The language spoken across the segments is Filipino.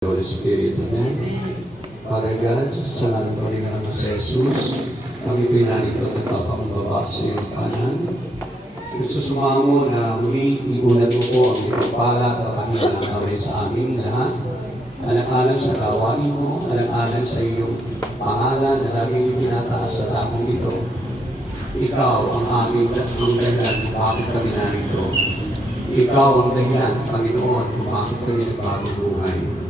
Holy Spirit. Amen. Father God, sa ngalan ko rin ng Jesus, kami pinarito at nagpapakumbaba sa iyong kanan. Gusto sumamo na muli iunat mo po ang iyong pala at kapahilan ng kamay sa aming lahat. Alang-alang sa gawain mo, alang-alang sa iyong pangalan na laging pinataas sa takong ito. Ikaw ang aming dahilan bakit kami narito. Ikaw ang dahilan, Panginoon, kung bakit kami nagbagong buhay.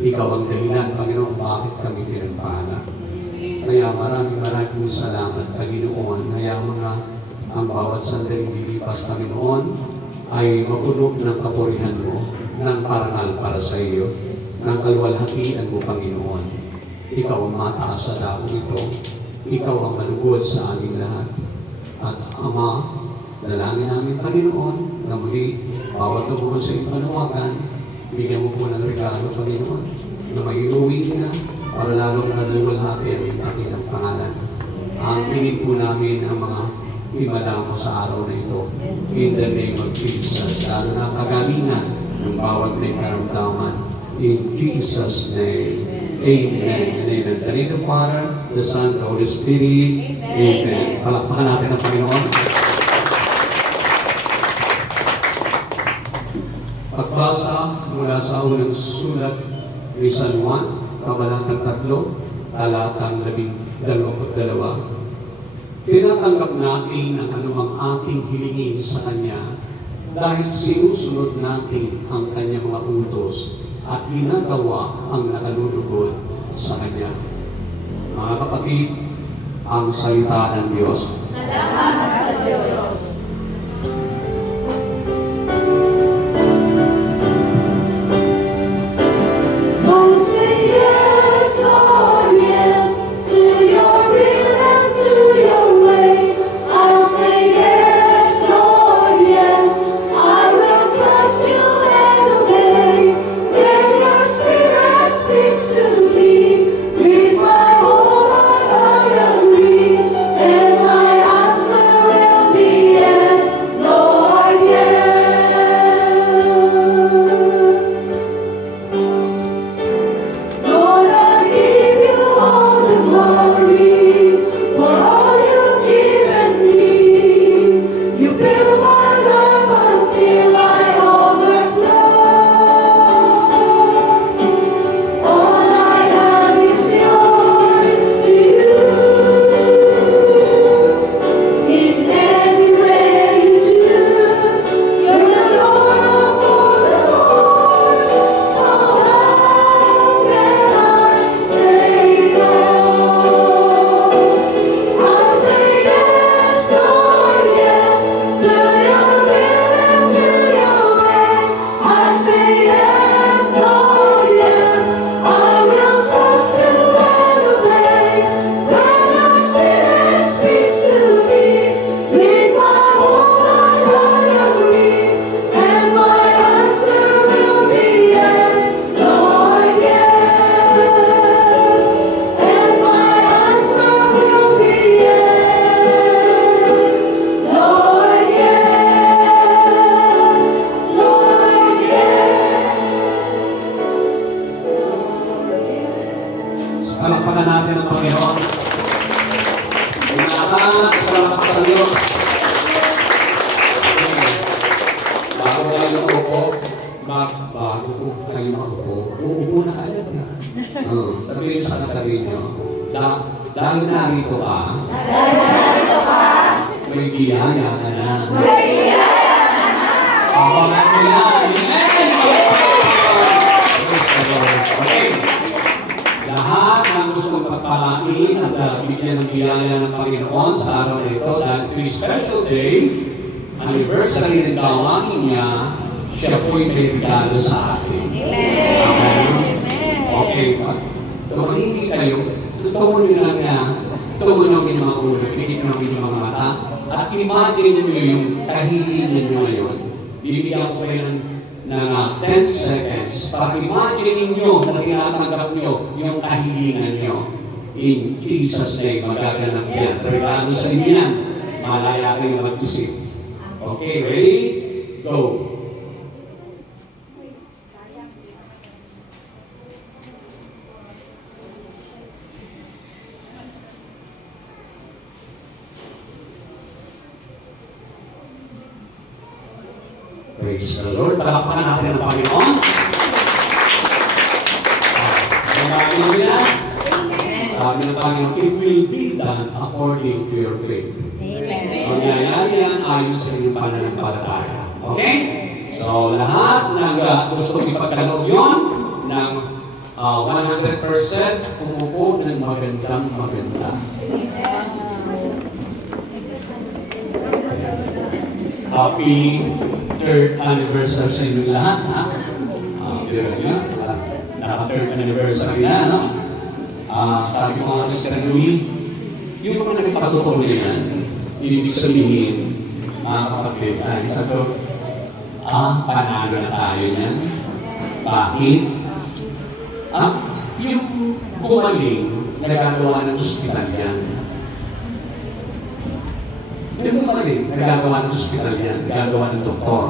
Ikaw ang dahilan, Panginoon, bakit kami pinagpala. Kaya maraming salamat, Panginoon. Kaya ang bawat sandaling lilipas, Panginoon, ay mapuno ng kapurihan mo, ng parangal para sa iyo, ng kaluwalhatian mo, Panginoon. Ikaw ang mataas sa daong ito. Ikaw ang malugod sa aming lahat. At Ama, dalangin namin, Panginoon, na muli, bawat tumugon sa iyong panawagan, bigyan mo po ng regalo, Panginoon, na may iuwi na para lalong naluwalhati ang iyong dakilang pangalan. Ang hingin po namin ang mga himala mo sa araw na ito. In the name of Jesus, lalo na kagalingan ng bawat may karamdaman. In Jesus' name, amen and amen. The name of the Father, the Son, the Holy Spirit, amen. Palakpakan natin ang Panginoon. Pagbasa mula sa unang sulat ni San Juan, Kabanatang 3, talatang 12. Tinatanggap natin ang anumang ating hilingin sa Kanya dahil sinusunod natin ang Kanyang mga utos at ginagawa ang nakalulugod sa Kanya. Mga kapatid, ang salita ng Diyos. Salamat sa Diyos. Palakpakan natin ang Panginoon. Salamat sa palakpak sa Diyos. Bago kayo maupo, bago po kayo maupo, uupo na kayo. Sabihin sa katabi nyo, dahil narito ka, may biyaya ka na. Abangan mo yan. Okay. Lahat ng gustong pagpalain at bigyan ng biyaya ng Panginoon sa araw na ito dahil ito yung special day, anniversary ng gawain niya, siya po'y may regalo sa atin. Amen. Okay. Tumahimik kayo, tumunin lang niya, tumunin ang inyong mga ulo, pikit ng inyong mga mata, at imagine niyo yung kahilingan niyo ngayon. Bibigyan ko kayo ng 10 seconds para imagine ninyo na tinatanggap nyo yung kahilingan nyo. In Jesus' name, magaganap yan. Regalo sa inyo yan. Malaya kayo mag-isip. Okay, ready? Go! Praise the Lord. Palakpakan natin ang Panginoon. Sabi mo yan? Sabi ng Panginoon, it will be done according to your faith. Mangyayari yan ayon sa inyong pananampalataya. Okay? So, lahat ng gusto ipagkaloob yun ng 100% umupo ng magandang maganda. Happy 3rd anniversary sa inyo lahat, ha? Biro nyo, naka-3rd anniversary na, no? Sabi ko nga sa Louis, yung mga nagpatutuloy yan, ibig sabihin, mga kapatid, sabi ko, panalo na tayo yan. Bakit? Yung gumaling, nagagawa ng ospital yan. Yung gumaling, nagagawa ng ospital yan, nagagawa ng doktor.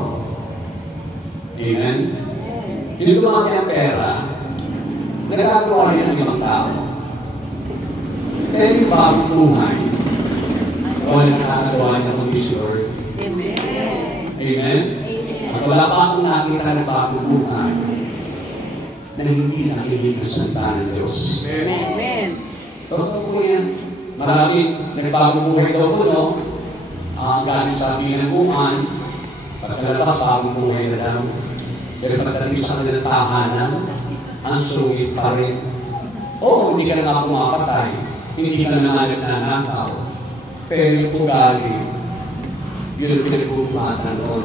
Amen? Yung dumaki ang pera, nagagawa yan ng ibang tao. Pero yung bagong buhay, wala nakakagawa niya kundi si Lord. Amen? At wala pa akong nakita ng bagong buhay na hindi nakiligtas ng tahan ng Diyos. Amen. Totoo po yan. Maraming nagbagong buhay daw po, no? Galing sa pinagbuhan, pagkalabas, bagong buhay na daw. Pero pagdating sa kanilang tahanan, ang sungit pa rin. Oo, hindi ka na nga pumapatay. Hindi ka na nanakaw. Pero yung ugali, yun ang pinagbubuhatan noon.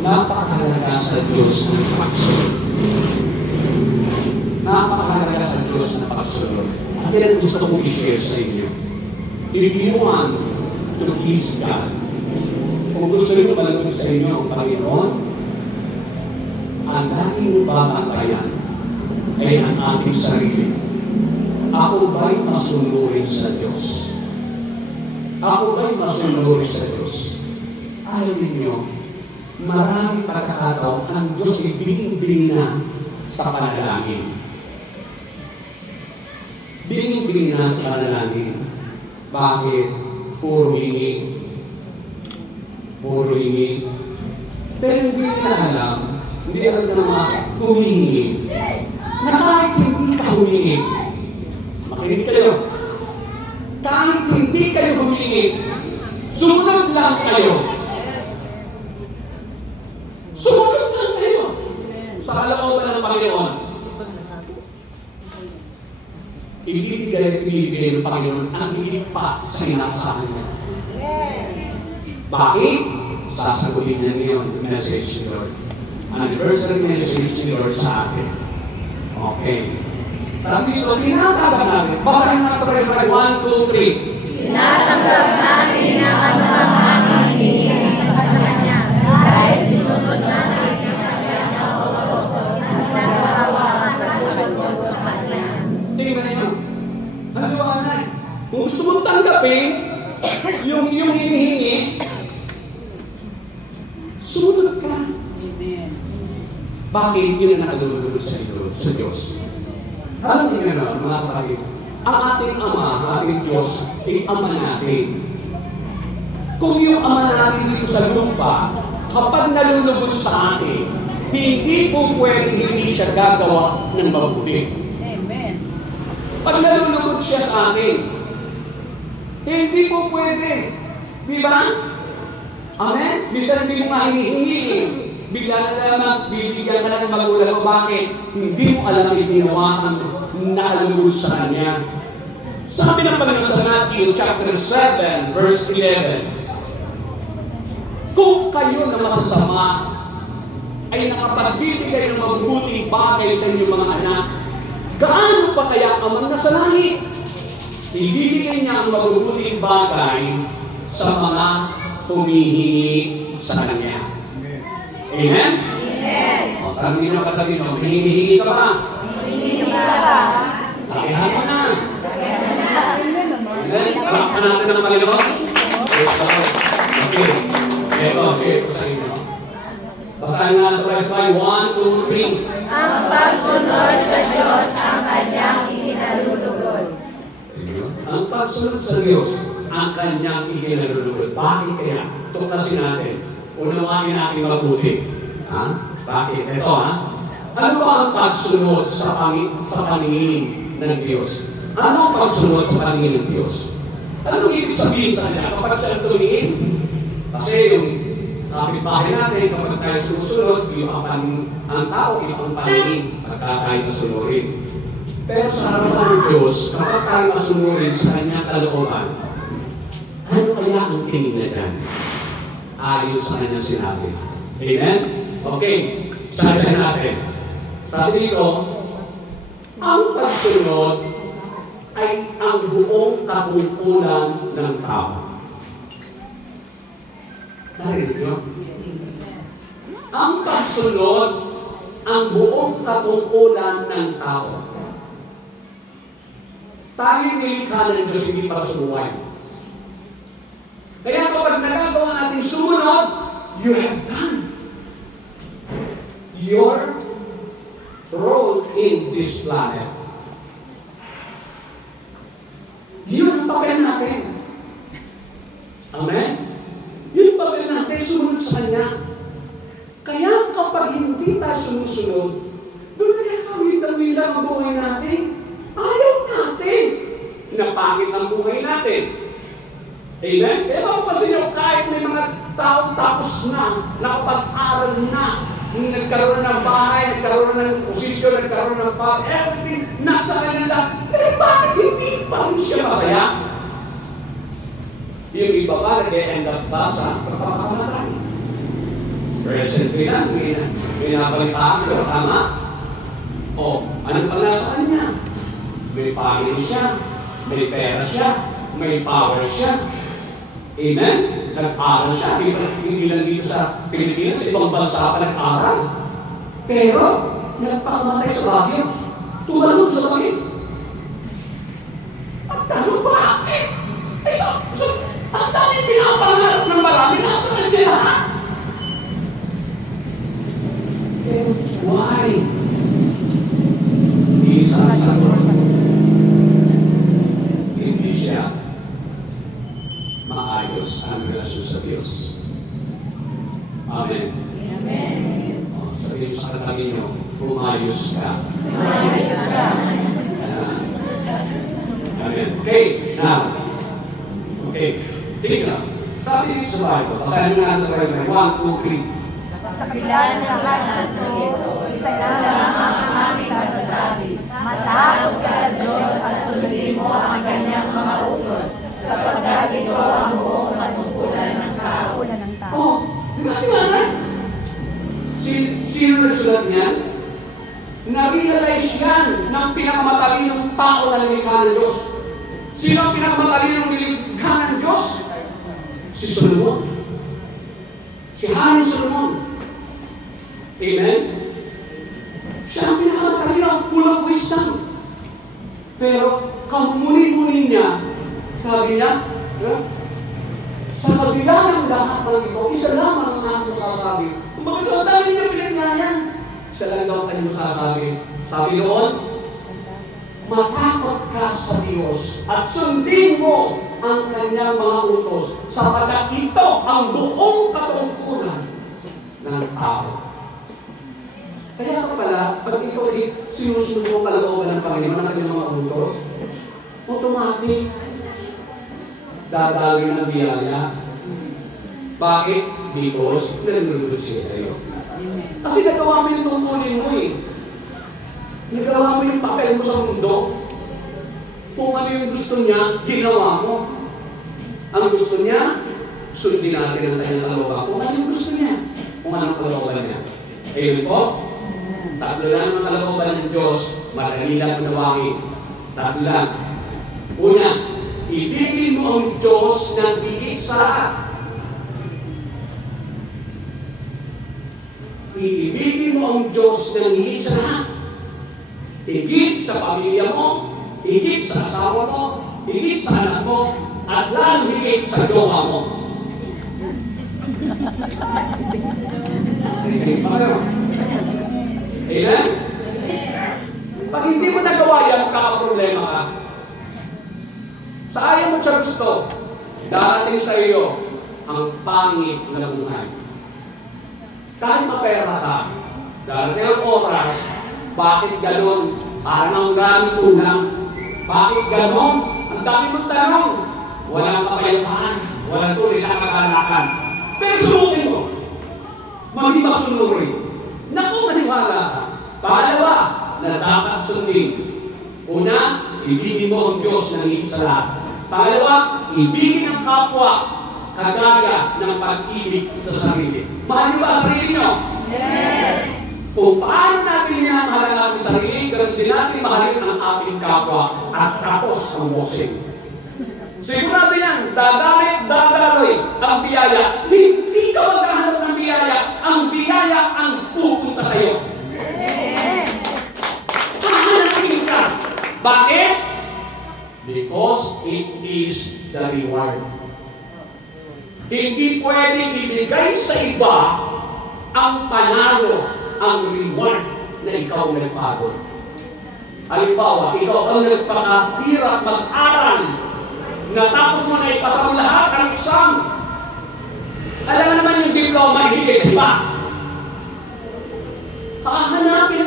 Napakahalaga sa Diyos ng pagsunod. Napakahalaga sa Diyos ng pagsunod. At yan ang gusto kong i-share sa inyo. If you want to please God, kung gusto nyo malapit sa inyo ang Panginoon, ang dating babantayan ay ang ating sarili. Ako ba'y masunurin sa Diyos? Ako ba'y masunurin sa Diyos? Ayaw ninyo, maraming pagkakataon ang Diyos ay bining-bining na sa panalangin. Bining-bining na sa panalangin. Bakit? Puro hingi. Puro hingi. Pero hindi na alam, hindi alam na mga humingi. Na kahit hindi ka humingi, makinig kayo. Kahit hindi kayo humingi, sumunod lang kayo. Sumunod lang kayo. Sa kalooban ng Panginoon. Ibibigay ng Panginoon ang higit pa sa inasahan niya. Bakit? Sasagutin niya ngayon yung message ni Lord. Anniversary message ni Lord sa atin. Okay. Sabi dito, tinatanggap namin. Basahin na sa Resay 1, 2, 3. Tinatanggap namin ang anumang aming hinihingi sa Kanya dahil sinusunod namin ang Kanyang kautos at nagagawa ang pagtutugtog sa Kanya. Tingnan niyo. Haliwanag. Kung gusto mong tanggapin yung hinihingi, sumunod ka. Amen. Bakit yun ang nakalulunod sa Diyos? Alam niyo na, mga kapatid, ang ating Ama, ang ating Diyos, ay Ama natin. Kung yung Ama natin dito sa lupa, kapag nalulubog sa atin, hindi po pwede hindi siya gagawa ng mabuti. Amen. Pag nalulubog siya sa atin, hindi po pwede. Di ba? Amen? Bisan hindi mo nga hinihingi. Bigla na naman, bibigyan ka na ng magulang mo. Bakit? Hindi mo alam yung ginawa ang nakalulubog sa Kanya. Sabi ng Panginoon sa Matthew chapter 7, verse 11, kung kayo na masasama ay nakapagbibigay ng mabubuting bagay sa inyong mga anak, gaano pa kaya ang mga nasa langit? Ibibigay niya ang mabubuting bagay sa mga humihingi sa Kanya. Amen? Amen. O, tanongin nyo katabi mo, hinihingi ka ba? Hinihingi ka ba? Lakihan mo na. Amen? Palakpan natin ng Panginoon. Praise the Lord. Okay. Ito, share ko sa inyo. Basahin nga sa Resay 1, 2, 3. Ang pagsunod sa Diyos ang Kanyang ikinalulugod. Ang pagsunod sa Diyos ang Kanyang ikinalulugod. Bakit kaya? Tuklasin natin. Unawain natin mabuti. Ha? Bakit? Ito ha? Ano ba ang pagsunod sa paningin ng Diyos? Ano ang pagsunod sa paningin ng Diyos? Anong ibig sabihin sa kanya kapag siya tumingin? Kasi yung kapitbahay natin, kapag tayo sumusunod, ang tao, ibang paningin, pagka tayo masunurin. Pero sa harapan ng Diyos, kapag tayo masunurin sa kanyang kalooban, ano kaya ang tingin na dyan? Ayon sa kanyang sinabi. Amen? Okay, sasya natin. Sabi dito, ang pagsunod ay ang buong katungkulan ng tao. Narinig nyo? Ang pagsunod, ang buong katungkulan ng tao. Tayo nilikha ng Diyos, hindi para sumuway. Kaya kapag nagagawa natin sumunod, you have done your role in this planet. Yun ang papel natin. Amen? Yun ang papel natin, sumunod sa Kanya. Kaya kapag hindi tayo sumusunod, doon na kawit-awila ang buhay natin. Ayaw natin na pangit ang buhay natin. Amen? Kaya mapapasin nyo, kahit may mga tao tapos na, nakapag-aral na, nagkaroon ng bahay, nagkaroon ng posisyon, nagkaroon ng power, everything, nasa kanila, eh bakit hindi pa rin siya masaya? Yung iba pa, nag-end up pa sa pagpapakamatay. Recently lang, pinapalitaan ko, tama? O, ano pa nasa kanya? May family siya, may pera siya, may power siya. Amen? Nag-aral siya, hindi lang dito sa Pilipinas, sa ibang bansa pa nag-aral. Pero, nagpakamatay sa Baguio, tumalog sa langit. Ang tanong, bakit? Eh, ang dami pinapangarap ng marami, nasa kanya lahat. Pero, why? Isa sa hindi siya maayos ang relasyon sa Diyos. Amen. Amen. Sabihin sa katabi nyo, umayos ka. Umayos ka. Amen. Okay, now. Okay, tingnan. Sabi dito sa Bible, basahin mo nga sa Bible, 1, 2, 3. Sa kabila ng lahat ng ito, isa lamang ang aming sasasabi. Matakot ka sa Diyos at sundin mo ang kanyang mga utos, sapagkat ito ang buong katungkulan ng tao. Oh, tingnan. Sino nagsulat niyan? Na-realize yan ng pinakamatalinong tao na nilikha ng Diyos. Sino ang pinakamatalinong nilikha ng Diyos? Si Solomon. Si Haring Solomon. Amen? Siya ang pinakamatalino, full of wisdom. Pero, kamumuni-muni niya, sabi niya, sa kabila ng lahat ng ito, isa lamang ang aking masasabi. Kung bakit sa dami niya pinagnayan, isa lang daw kanyang masasabi. Sabi doon, matakot ka sa Diyos at sundin mo ang kanyang mga utos sapagkat ito ang buong katungkulan ng tao. Kaya ka pala, pag ikaw ay sinusunod mo kalooban ng Panginoon ang kanyang mga utos, automatic, dadalhin ng biyaya. Bakit? Because nalulunod siya sa iyo. Kasi nagawa mo yung tungkulin mo eh. Nagawa mo yung papel mo sa mundo. Kung ano yung gusto niya, ginawa mo. Ang gusto niya, sundin natin ang kanyang kalooban. Kung ano yung gusto niya, kung anong kalooban niya. Ayun po, tatlo lang ang kalooban ng Diyos, madali lang unawangin. Tatlo lang. Una, ibigin mo ang Diyos ng higit sa lahat. Ibigin mo ang Diyos ng higit sa lahat. Higit sa pamilya mo, higit sa asawa mo, higit sa anak mo, at lalo higit sa jowa mo. Amen? Pag hindi mo nagawa yan, kakaproblema ka. Sa ayaw mo siya gusto, darating sa iyo ang pangit na buhay. Kahit mapera ka, darating ang oras, bakit ganon? Parang ang gamit ulang. Bakit ganon? Ang dami mong tanong. Walang kapayapaan, walang tunay na kaganakan. Pero subukin mo, hindi masunurin. Naku, maniwala ka. Pangalawa, na dapat sundin. Una, ibigin mo ang Diyos ng higit sa lahat. Pangalawa, ibigin ang kapwa kagaya ng pag-ibig sa sarili. Mahal niyo ba ang sarili niyo? Yes! Kung paano natin minamahal ang ating sarili, ganun din natin mahalin ang ating kapwa at tapos ang bossing. Sigurado yan, dadaloy ang biyaya. Hindi ka maghahanap ng biyaya. Ang biyaya ang pupunta sa iyo. Hahanapin ka. Bakit? Because it is the reward. Hindi pwedeng ibigay sa iba ang panalo, ang reward na ikaw nagpagod. Halimbawa, ikaw ang nagpakahirap mag-aral, natapos mo na ipasa mo lahat ang exam. Alam mo naman yung diploma, ibigay sa iba. Hahanapin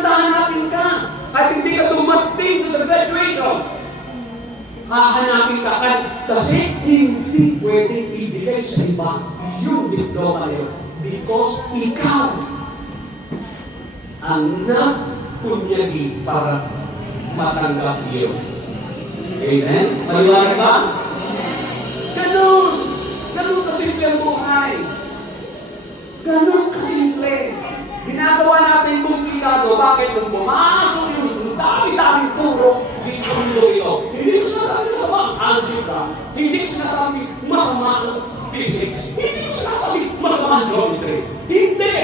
ka. Kahit hindi ka dumating sa graduation, hahanapin ka. Kasi hindi pwedeng ibigay sa iba yung diploma niyo. Because ikaw ang nagpunyagi para matanggap iyo. Amen? Maliwanag ba? Ganun! Ganun kasimple ang buhay. Ganun kasimple. Ginagawa natin komplikado. Bakit nung pumasok yung dami-daming turo dito sa mundo ito? Hindi ko sinasabi masama ang algebra. Hindi ko sinasabi masama ang physics. Hindi ko sinasabi masama ang geometry. Hindi!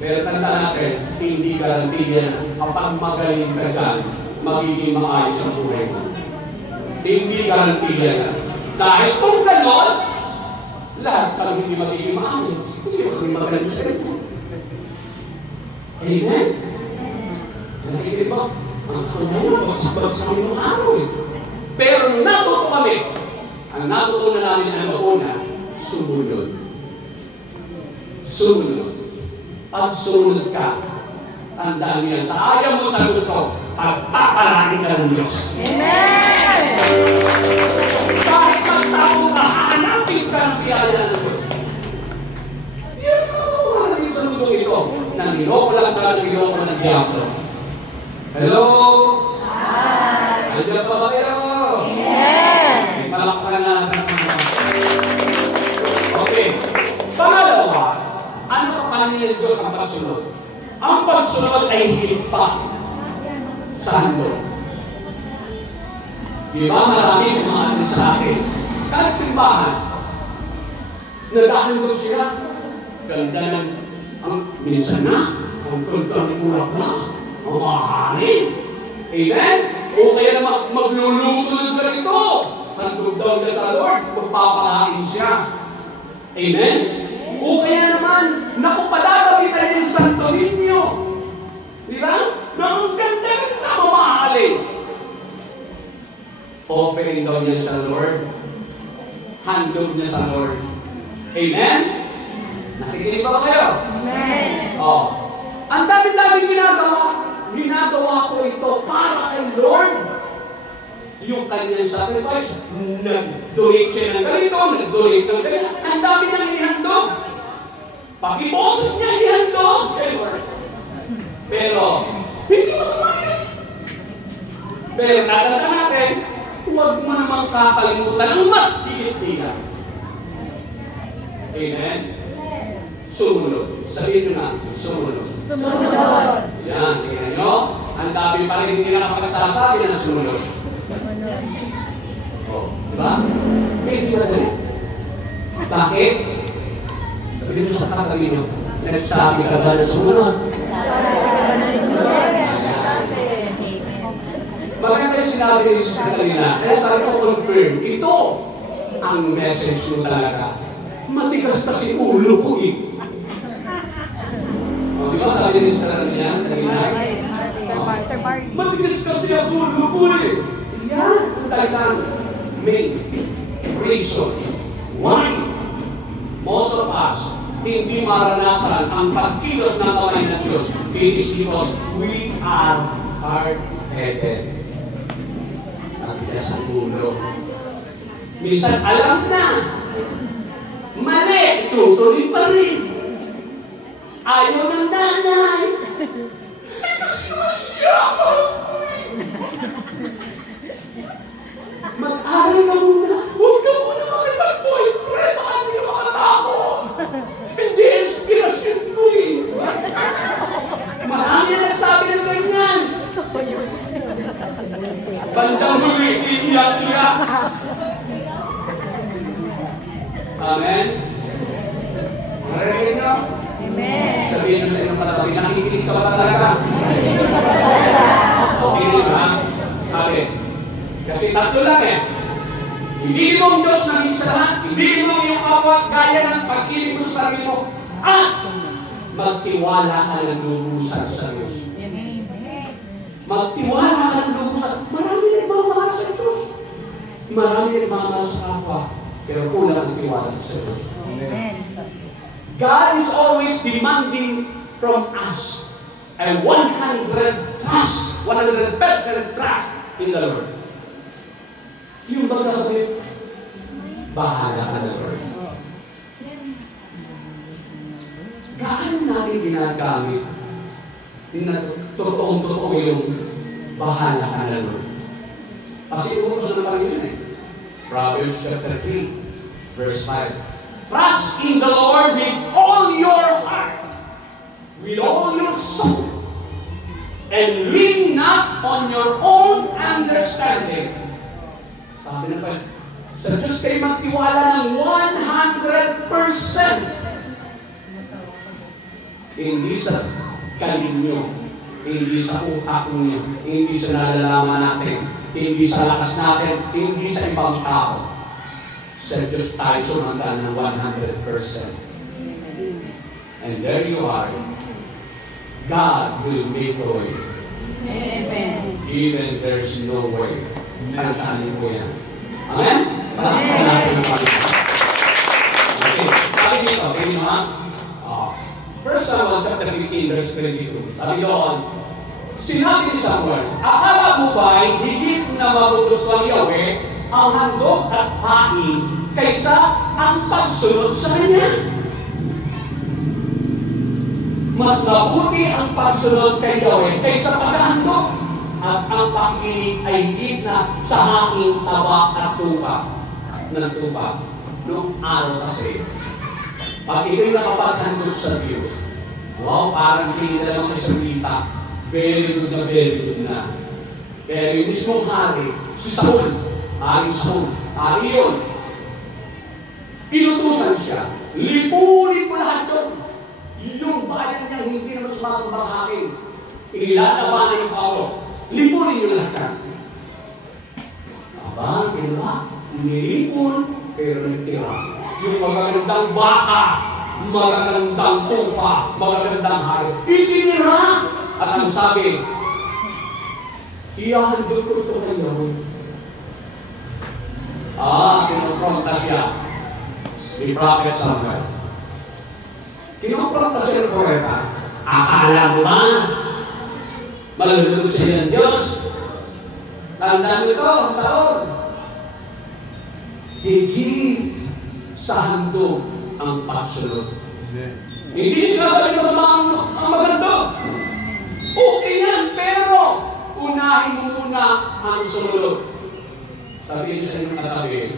Pero tanda natin, hindi garanti yan kapag magaling ka dyan, magiging maayos ang buhay mo. Hindi garanti yan. Dahil kung gano'n, lahat kang hindi magiging maayos. Hindi mo kami magaling sa ito. Amen? Nakikita mo? Ang kanya, bagsak-bagsak kami ng araw eh. Pero natuto kami. Ang natutunan namin na una, sumunod. Sumunod. Pag sumunod ka, tandaan niya, sa ayaw mo sa gusto, pagpapalaki ka ng Diyos. Amen! Kahit magtao ka, hahanapin ka ng biyaya ng Diyos. Yan ang natutunan natin sa mundo ito. Nangiloko lang ka, nangiloko ng diablo. Hello? Hi! Andiyan pa ba kayo? Amen! May palakpakan na. Okay. Pangalawa, ano sa paningin ng Diyos ang pagsunod? Ang pagsunod ay higit pa sa handog. Di ba maraming mga atin sa akin? Kahit simbahan, naghahandog sila. Ganda ng ang minsan na, ang ganda ng bulaklak, ang mahalin. Amen? O kaya na magluluto ng ganito. Handog daw na sa Lord, magpapakain siya. Amen? O kaya naman, naku, padadabitan yung Santo Niño. Di ba? Ang ganda-ganda mamahalin. Offering daw niya sa Lord. Handog niya sa Lord. Amen? Nakikinig ba kayo? Amen! Oh. Ang dami-dami ginagawa. Ginagawa ko ito para kay Lord. Yung kanyang sacrifice, nag-donate siya ng ganito, nag-donate ng ganito. Ang dami niyang ihandog. Pakiboses niya ihandog kay Lord. Pero, hindi masama yan. Pero natanda natin, huwag mo namang kakalimutan ang mas higit nila. Amen? Sumunod. Sabihin nyo na, sumunod. Sumunod! Yan, tingnan nyo. Ang dami pa rin hindi nakapagsasabi na sumunod. Oh, di ba? Hindi ba ganun? Bakit? Sabihin nyo sa katabi nyo, nagsabi ka ba na sumunod? Maganda yung sinabi ni Jesus kanina, kaya sabi ko confirm, ito ang message mo talaga. Matigas kasi ulo ko eh. O, di ba sabi ni Jesus kanina? Pastor Barney. Matigas kasi ang ulo ko eh. Yan ang talagang main reason why most of us hindi maranasan ang pagkilos ng kamay ng Diyos. It is because we are hard-headed. Matigas ang ulo. Minsan alam na, mali, tutuloy pa rin. Ayaw ng nanay. Mag-aral ka muna. Huwag ka muna makipag-boyfriend. Baka hindi ka makatako. Hindi inspirasyon ko eh. Marami na nagsabi ng ganyan. Bandang huli, iiyak-iyak. Amen? Marinig na? Amen. Sabihin mo sa inyong palatabi, nakikinig ka ba talaga? Kinig ha? Sabi. Kasi tatlo lang eh. Hindi mo ang Diyos ng insahan, hindi mo ang iyong kapwa gaya ng pag-ibig mo sa sarili mo, at magtiwala ka ng lulusan sa Diyos. Magtiwala ka ng lulusan. Marami nagmamahal sa Diyos. Marami nagmamahal sa kapwa. Pero kulang ang tiwala sa Diyos. Amen. God is always demanding from us a 100% trust in the Lord. Yung magsasabi, bahala ka na Lord. Gaano natin ginagamit na totoong-totoo yung bahala ka na Lord? Kasi utos na naman yun eh. Proverbs chapter 3, verse 5. Trust in the Lord with all your heart, with all your soul, and lean not on your own understanding. Sabi na pa, sa Diyos kayo magtiwala ng 100%. Hindi sa galing nyo, hindi sa utak nyo, hindi sa nalalaman natin, hindi sa lakas natin, hindi sa ibang tao. Sa Diyos tayo sumanda ng 100%. And there you are. God will make a way. Amen. Even there's no way. Kantanin ko yan. Amen? Palakpakan natin ang Panginoon. Okay. Sabi nito, sabi nyo ha? 1 Samuel chapter 15, verse 22. Sabi doon, sinabi ni Samuel, akala mo ba'y higit na magugustuhan ni Yahweh ang handog at hain kaysa ang pagsunod sa Kanya? Mas mabuti ang pagsunod kay Yahweh kaysa paghahandog, at ang pakikinig ay higit na sa hangin, taba at tupa ng tupa. Noong araw kasi, pag ikaw'y nakapaghandog sa Diyos, wow, parang hindi na lang isang kita, very good na. Pero yung mismong hari, si Saul, hari yun. Pinutusan siya, lipunin mo lahat yun. Yung bayan niya hindi naman sumasamba sa akin. Ilalabanan yung Paulo. Lipunin niyo lahat yan. Aba, ginawa. Nilipon, pero nagtira. Yung magagandang baka, magagandang tupa, magagandang hari, itinira. At ang sabi, iyahandog ko ito kay Yahweh. Kinumpronta siya. Si Prophet Samuel. Kinumpronta siya ng propeta. Akala mo ba? Malulunod siya ng Diyos. Tandaan mo ito, Saul. Higit sa handog ang pagsunod. Hindi sinasabi ko sa mga maganda. Okay yan, pero unahin mo muna ang sunod. Sabihin sa inyong katabi,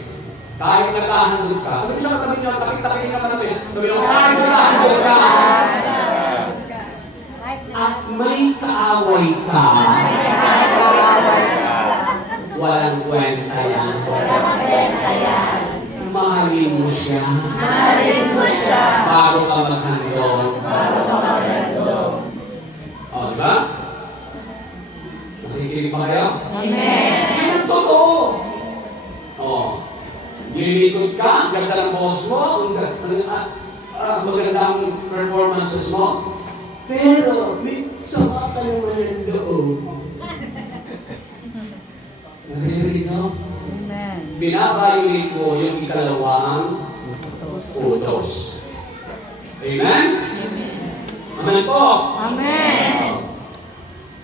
kahit naghahandog ka, sabihin sa katabi niyo, tapik-tapik naman natin, sabihin mo, kahit naghahandog ka, at may kaaway ka, walang kwenta yan. Mahalin mo siya. Bago ka maghandog. O, diba? Nakikinig pa kayo? Amen. Yan ang totoo. O, nililikod ka, ganda ng boss mo, magandang performances mo, pero may sama ka naman ng loob. Naririnig no? Amen. Binabiolate mo yung ikalawang utos. Amen? Amen po. Amen.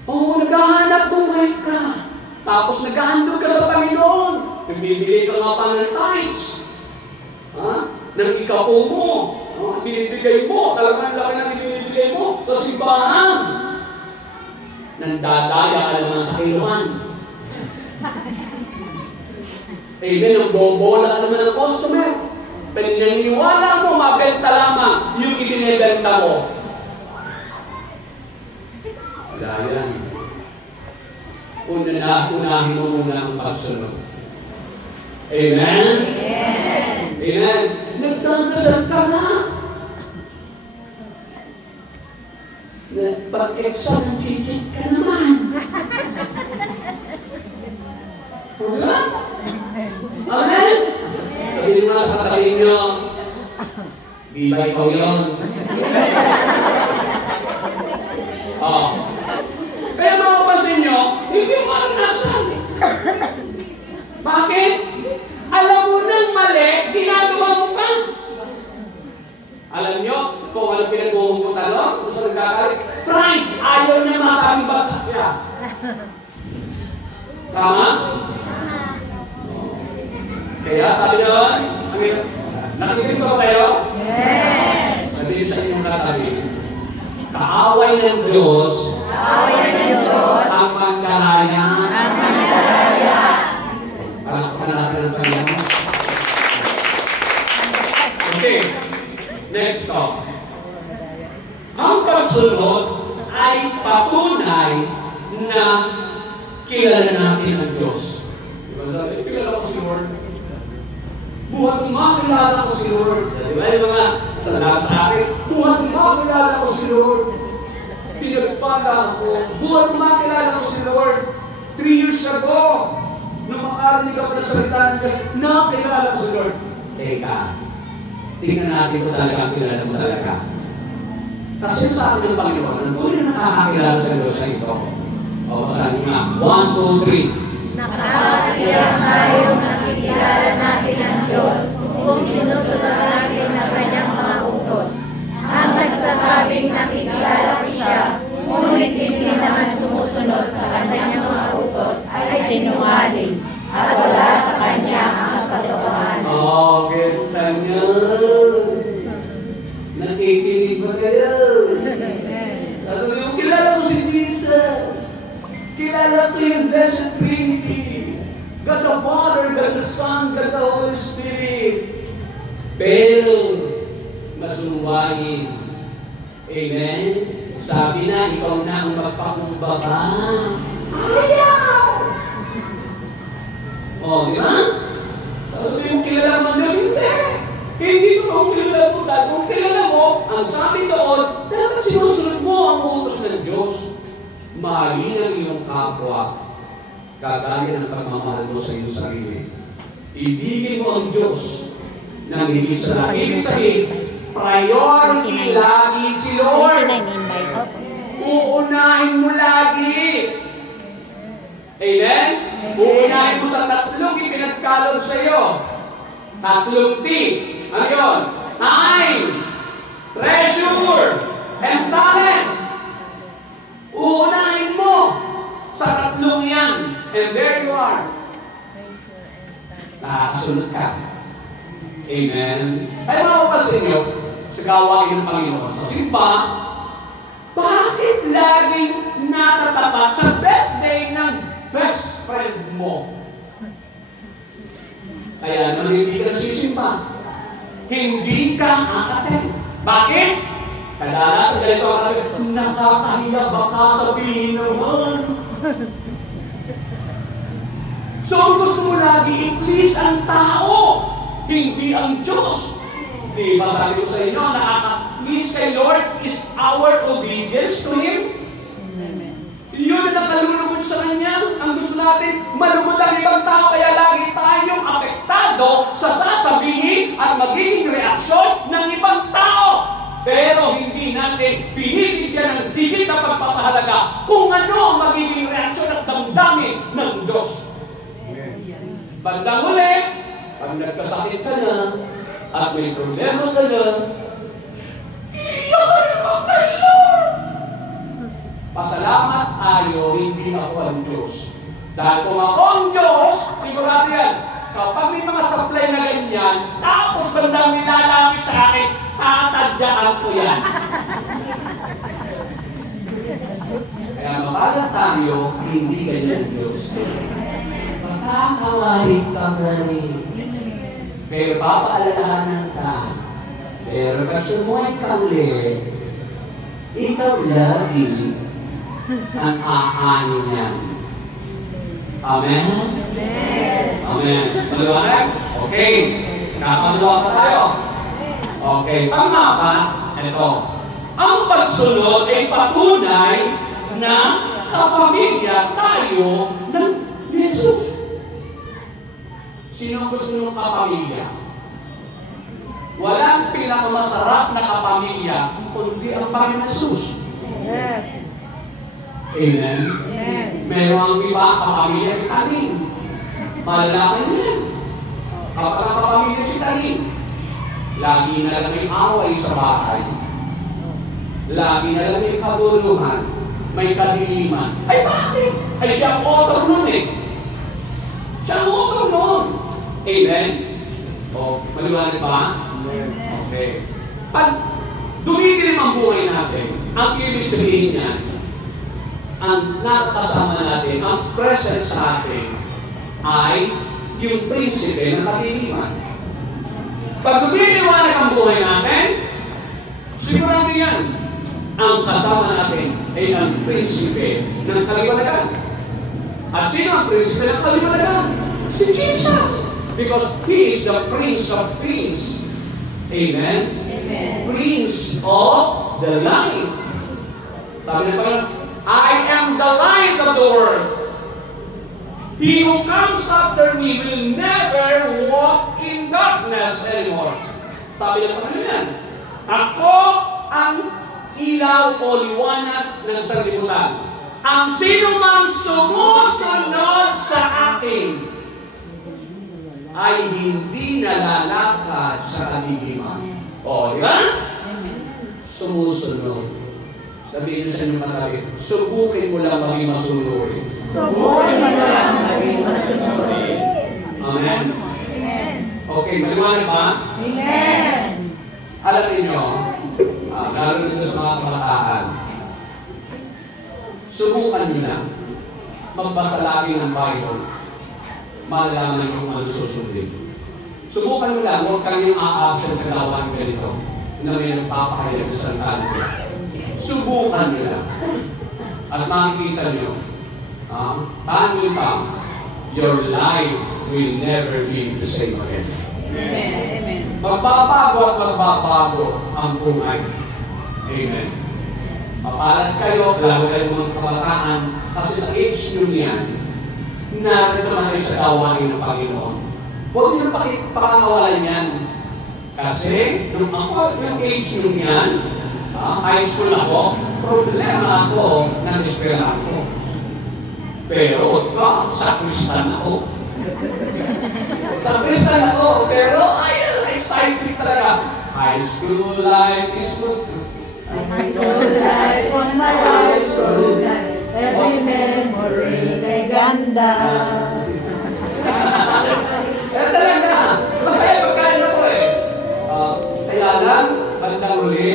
Oo, naghahanap buhay ka. Tapos naghahandog ka sa Panginoon. Nagbibigay ka nga pa ng tithes. Ha? Nang ikapo mo. Binibigay mo. Talagang laki na binibigay mo sa simbahan. Nandadaya ka naman sa iluhan. Amen. Nagbobola ka naman ng customer. Pinaniniwala mo, mabenta lamang yung ibinibenta mo. Wala yan. Unahin mo muna ang pagsunod. Amen? Amen. Amen. Nagdadasal ka na. Pag-exam ng ticket ka naman. Diba? Amen? Sabihin mo na sa katabi nyo, di ba ikaw yun? Oh. Pero makapasin nyo, hindi mo maranasan. Bakit? Alam mo nang mali, ginagawa mo pa. Alam nyo, kung ano pinag-uumputan, no? Kung sa nagkakalit, pride, ayaw niya masabing bagsak niya. Tama? Kaya sabi doon, nakikinig ko kayo? Yes. Sabihin sa inyong katabi, kaaway ng Diyos, ang magdaraya. Palakpakan natin ang Panginoon. Okay, next talk. Ang pagsunod ay patunay na kilala natin ang Diyos. Diba sabi, kilala ko si Lord. Buhat kong makilala ko si Lord. Diba yung mga sanaw sa akin, buhat kong makilala ko si Lord. Pinagpala ko, buhat kong makilala ko si Lord. 3 years ago, nung makarinig ako ng salita ng Diyos, nakilala ko si Lord. Teka, tingnan natin kung talagang kilala mo talaga. Kasi sa akin ng Panginoon, ang tunay na nakakakilala sa Diyos sa ito. O, saan nga? 1, 2, 3. Nakakatiyak tayong nakikilala natin ang Diyos kung sinusunod natin ang kanyang mga utos. Ang nagsasabing nakikilala ko siya, ngunit hindi naman sumusunod sa kanyang mga utos ay sinungaling at wala sa kanya ang katotohanan. Oh, ganda nyo. Nakikinig ba kayo? Yung kilala ko si Jesus. Kilala ko yung Blessed Trinity. God the Father, God the Son, God the Holy Spirit. Pero, masunuwain. Amen? Sabi na, ikaw na ang magpakumbaba. Ayaw! Oh, di ba? Sabi mo, kilala mo ang Diyos? Hindi! Hindi ko kung kilala mo dahil kung kilala mo, ang sabi doon, dapat sinusunod mo ang utos ng Diyos. Mahalin ang iyong kapwa, kagaya ng pagmamahal mo sa iyong sarili. Ibigin mo ang Diyos nang higit sa lahat. Ibig sabihin, priority lagi si Lord. Uunahin mo lagi. Amen? Uunahin mo sa tatlong ipinagkalog sa iyo. Tatlong T. Ano yun? Time, treasure, and talent. Uunahin mo sa tatlong yan. And there you are. Nakakasunod ka. Amen? Kaya mga kapasin nyo, sa gawain ng Panginoon, sa simba, bakit laging natatapat sa birthday ng best friend mo? Kaya naman hindi ka nasisimba. Hindi ka aaten. Bakit? Kadalasan ganito ang sabi, nakakahiya baka sabihin naman. So ang gusto mo lagi, i-please ang tao, hindi ang Diyos. Di ba sabi ko sa inyo, nakaka-please kay Lord is our obedience to Him. Yun ang nakalulugod sa Kanya. Ang gusto natin, malugod ang ibang tao, kaya lagi tayong apektado sa sasabihin at magiging reaksyon ng ibang tao. Pero hindi natin binibigyan ng digit na pagpapahalaga kung ano ang magiging reaksyon at damdamin ng Diyos. Bandang uli, pag nagkasakit ka na, at may problema ka na, ang Diyos. Dahil kung ako ang Diyos, sigurado yan, kapag may mga supply na ganyan, tapos bandang nilalapit sa akin, tatadyaan ko yan. Kaya mabala tayo, hindi ganyan Diyos. Makakawarin ka na rin. Pero papaalalahanan ka. Pero kasi mo ay kauli, ikaw lagi ang aanin niyan. Amen? Amen. Maliwanag? Okay. Nakapagawa pa tayo. Okay. Tama ba? Ito. Ang pagsunod ay patunay na kapamilya tayo ng Jesus. Sino gusto ng kapamilya? Walang pinakamasarap na kapamilya kundi ang Panginoon Jesus. Yes. Amen? Amen. Merong iba kapamilya si Taning. Malalaman niya. Kapag ang kapamilya si Taning, lagi na lang may away sa bahay. Lagi na lang may kabuluhan. May kadiliman. Ay bakit? Ay siya ang author nun eh. Siya ang author nun. Amen? O, maliwanag ba? Okay. Pag dumidilim ang buhay natin, ang ibig sabihin niya, ang nakakasama natin, ang present sa atin, ay yung prinsipe ng kadiliman. Pag dumiliwanag ang buhay natin, sigurado yan, ang kasama natin ay ang prinsipe ng kaliwanagan. At sino ang prinsipe ng kaliwanagan? Si Jesus! Because He is the Prince of Peace. Amen? Amen. Prince of the light. Sabi na pala, I am the light of the world. He who comes after me will never walk in darkness anymore. Sabi na pala yan. Ako ang ilaw o liwanag ng sanlibutan. Ang sino mang sumusunod sa akin ay hindi nalalakad sa kadiliman. O, di ba? Sumusunod. Sabihin sa inyong katabi, subukin mo lang maging masunurin. Subukin mo lang maging masunurin. Amen? Amen. Okay, maliwanag ba? Amen. Alam niyo, lalo nito sa mga kabataan, subukan niyo lang magbasa lagi ng Bible, malalaman niyo kung ano susundin. Subukan niyo lang, huwag kang yung a-absent sa lawan ganito na may nagpapahayag sa tanong. Subukan niyo lang. At makikita niyo, tanong pa, your life will never be the same again. Amen. Amen. Magbabago at magbabago ang buhay. Amen. Mapalad kayo, lalo kayo mga kabataan, kasi sa age nyo niyan, narito naman kayo sa gawain ng Panginoon. Huwag nyo pakangawalan yan. Kasi, nung ako, yung age nyo niyan, high school ako, problema ako ng eskwela ko. Pero, sa Kristan ako. Sa Kristan ako, pero excited talaga. High school life is good. High school life on my high school life. Every memory kay ganda. Talaga, masaya pagkain ako eh. Kaya lang, bandang uli,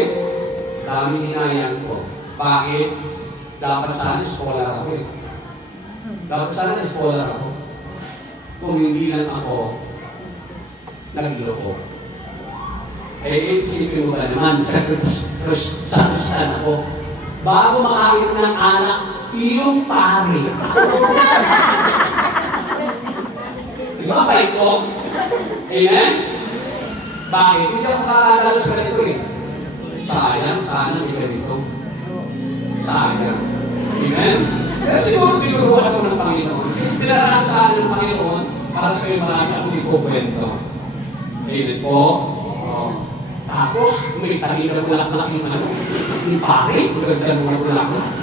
dami hinayang ko. Bakit? Dapat sana scholar ako eh. Dapat sana scholar ako. Kung hindi lang ako nagloko. Eh, isipin mo ba naman, sa Kristan ako, bago makakita ng anak, iyong pare. Di ba, bait ko? Amen? Bakit? Hindi ako kakadalo sa ganito eh. Sayang, sana may ganito. Sayang. Amen? Pero siguro tinuruan ako ng Panginoon. Pinarasaan ng Panginoon para sa kayo marami akong ikukwento. Amen po? Tapos, may tabi na bulak-bulak yung ano, yung pare, magagdan mo na bulak-bulak.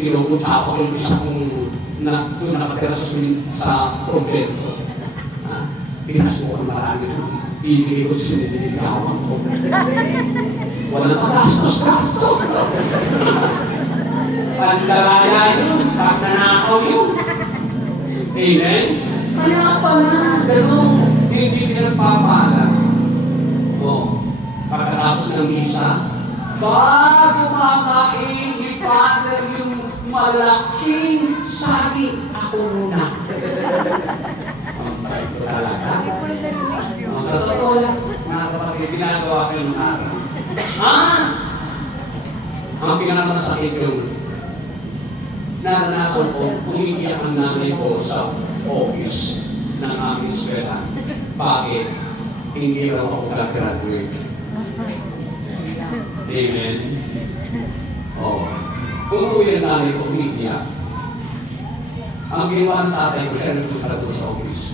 Pinupunta ako yung isa kong doon nakatira sa prombento. Pinasuko ng marami na ibigay ko sa siniligawan ko. Walang pagastos-gastos. Pandaraya yun, pagnanakaw yun. Amen? Kaya pala, hindi pinagpapala. O, pagkatapos ng misa, bago makain ni Father yung malaking saging, ako muna. Ang fight ko talaga. Sa totoo lang, mga kapatid, ginagawa ko yung araw. Ang pinakamasakit yung naranasan ko, umiiyak ang nanay ko sa office ng aming eskwela. Bakit? Hindi raw ako graduate. Amen? Oh. Umuwi ang nanay ko, umiiyak. Ang ginawa ng tatay ko, siya nagpunta doon sa office.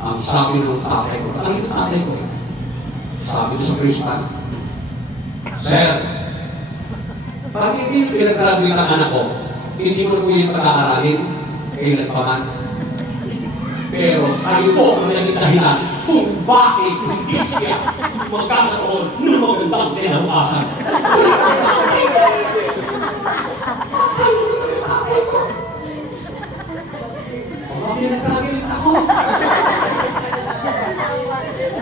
Ang sabi ng tatay ko, ano yung tatay ko? Sabi ko sa principal, Sir, bakit hindi mo pinag-graduate ang anak ko? Hindi mo na po yung pag-aaralin, kayo nagpaman. Pero kayo po ang naging dahilan kung bakit hindi siya magkakaroon ng magandang kinabukasan. Bakit pinag-graduate ako?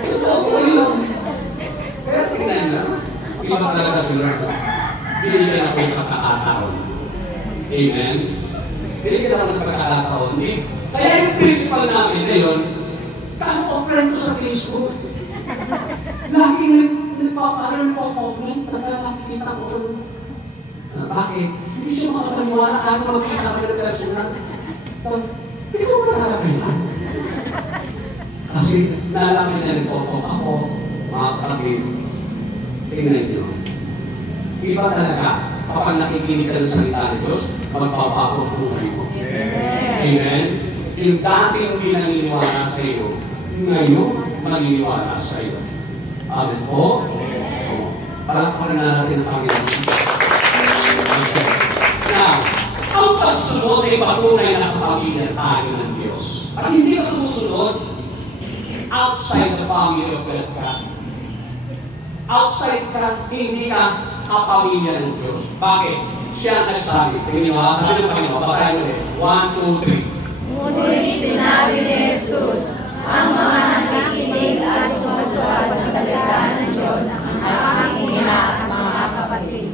Ito po yun. Pero tingnan na, iba talaga si Lord. Binigyan ako yung pagkakataon. Amen? Binigyan ako ng pagkakataon. Kaya yung principal namin ngayon, ka-comment ko sa Facebook. Laging nagpapaalam ko comment, nakikita ko rin. Bakit? Hindi siya makapaniwala, ano magkita kami ng personal. Hindi ko ba talaga yan? Kasi nalaman niya rin po ako, mga kapatid, tingnan niyo. Iba talaga, kapag nakikinig ka ng salita ng Diyos, magpapago ang buhay mo. Amen? Yung dating hindi naniniwala sa iyo, ngayon, maniniwala sa iyo. Amen po? Palakpakan na natin ang Panginoon. Now, ang pagsunod ay patunay na kapamilya tayo ng Diyos. At hindi ka sumusunod outside the family of God ka. Outside ka, hindi ka kapamilya ng Diyos. Bakit? Siya ang nagsabi. Tingin nyo, sabi ng Panginoon, basahin mo ulit. 1, 2, 3. Ngunit sinabi ni Jesus, ang mga nakikinig at tumutupad sa salita ng Diyos ang aking ina at mga kapatid.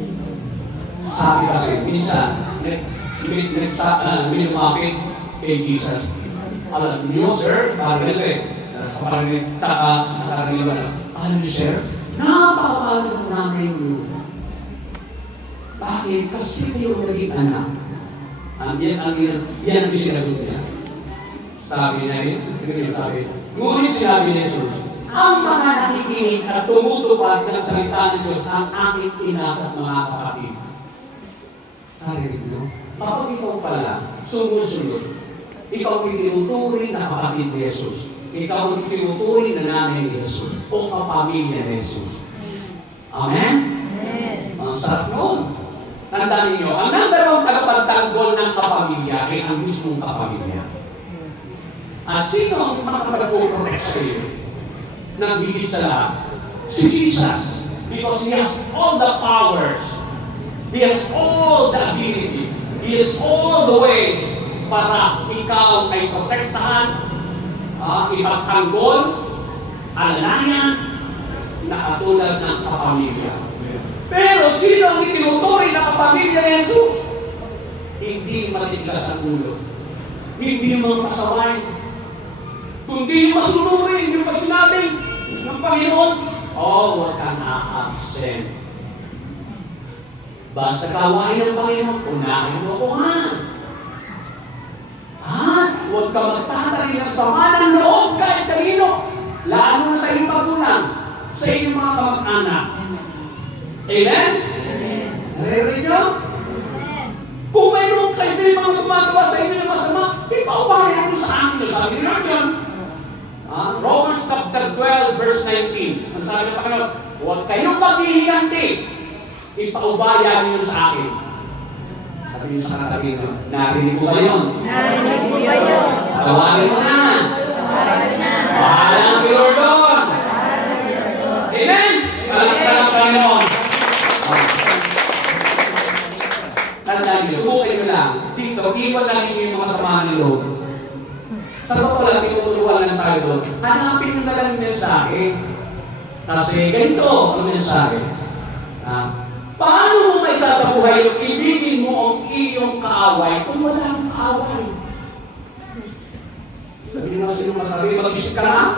Sabi kasi, minsan, may lumapit kay Jesus. Alam niyo, sir, alam niyo, sir, napakabalan ng nanay niyo. Bakit? Kasi kayo naging anak. Yan ang sinagot niya. Sabi na yun, sabi, ngunit sinabi ni Jesus, ang mga nakikinig at tumutupad ng salita ng Diyos ang aking ina at mga kapatid. Narinig niyo? Kapag ikaw pala sumusunod, ikaw ay tinuturing na kapatid ni Jesus. Ikaw ay tinuturing na nanay ni Jesus o kapamilya ni Jesus. Amen? Ang sarap noon. Tandaan ninyo, ang nandarawang tagapagtanggol ng kapamilya ay ang mismong kapamilya. Sino ang makapagpuprotect sa iyo? Nagbigit sa lahat? Si Jesus. Because He has all the powers. He has all the ability. He has all the ways para ikaw ay protektahan, ipagtanggol, alalayan, na katulad ng kapamilya. Pero sino ang itinuturing na kapamilya ni Jesus? Hindi matigas ang ulo. Hindi mga pasaway. Kundi yung masunurin, yung pagsinabing ng Panginoon, huwag kang a-absent. Basta kawain ng Panginoon, unahin mo ko nga. Huwag ka magtatarin ng sama ng loob kahit kanino. Lalo na sa iyong magulang, sa iyong mga kamag-anak. Amen? Naririnig nyo? Kung mayroong kaibigan mga gumagawa sa inyo ng masama, ipaubayan nyo sa akin. Sabi nyo yun. Romans chapter 12, verse 19. Ang sabi ng Panginoon, huwag kayong maghihiganti. Ipaubayan nyo sa akin. Sabi nyo sa katabi nyo, narinig mo ba yun? Narinig mo ba yun? Tawagin mo na. Bahala si Lord doon. Amen? Palakpakan ng Panginoon. dito, iwan lang yung mga samahan ng loob. Sa totoo lang, tinutulungan lang tayo doon. Hanapin nyo na lang yung mensahe. Kasi ganito ang mensahe. Paano mo may sasabuhay yung ibigin mo ang iyong kaaway kung wala ang kaaway? Sabi nyo sino matabi, mag-isip ka na?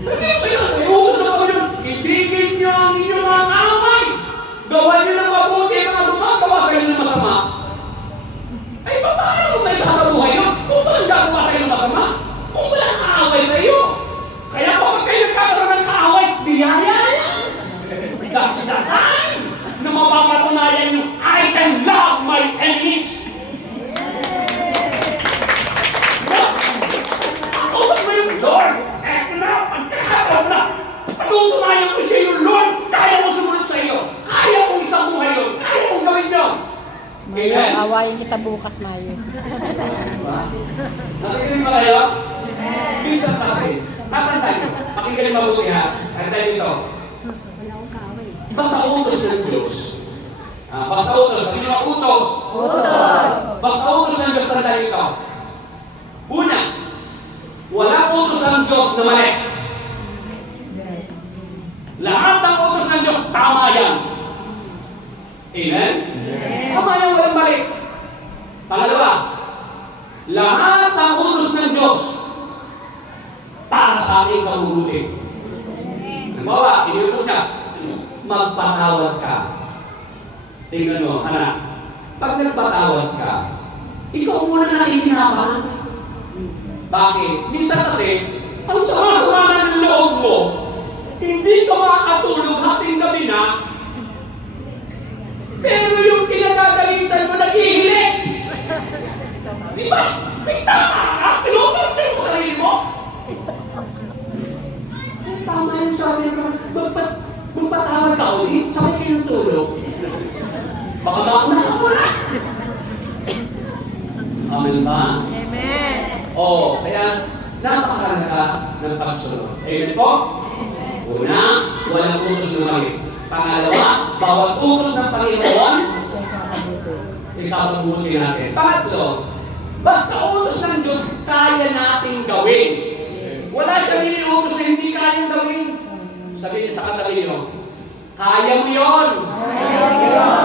Hindi mo isasayo sa Panginoon, ibigin nyo ang inyong mga kaaway. Gawan nyo ng mabuti mga gumagawa sa inyo ng masama. Ay, paano mo may sasabuhay yun? Kung walang gagawa sa inyo ng masama? Kung walang kaaway sa iyo? Kaya kapag kayo nagkakaroon ng kaaway, biyaya yan. That's the time na mapapatunayan nyo, I can love my enemies. Kausap mo yung Lord. Eto na, pagkakataon na. Patutunayan ko siya yung Lord. Kaya mo sumunod sa iyo. Kaya mong isang buhay yun. Kaya mong gawin yun. Mayo, awayin kita bukas, Mayo. Nakikinig ba kayo? Minsan kasi, tatandaan nyo. Pakinggan mabuti ha. Tatandaan nyo ito. Basta utos ng Diyos. Basta utos. Sabi nyo, utos. Utos. Basta utos ng Diyos, tandaan ito. Una, wala utos ng Diyos na mali. Lahat ng utos ng Diyos, tama yan. Amen? Tama yan, walang mali. Pangalawa, lahat ng utos ng Diyos, para sa ating kabubuti. Halimbawa, iniutos niya, magpatawad ka. Tingnan mo, anak, pag nagpatawad ka, ikaw muna nakikinapan. Bakit? Minsan kasi, ang sama-sama ng loob mo, hindi ka makakatulog hating gabi na, pero yung pinagagalitan mo naghihilik. Di ba? May tama ka? Tinutorture mo sarili mo? Tama yung sabi mo, magpatawad ka ulit, sabay kayo ng tulog. Baka mauna ka muna. Amen ba? Amen. Oo, kaya napakahalaga ng pagsunod. Amen po? Una, walang utos na mali. Pangalawa, bawat utos ng Panginoon, ikapabuti natin. Pangatlo, basta utos ng Diyos, kaya natin gawin. Wala siyang iniutos na hindi kayang gawin. Sabihin sa katabi nyo, kaya mo yun.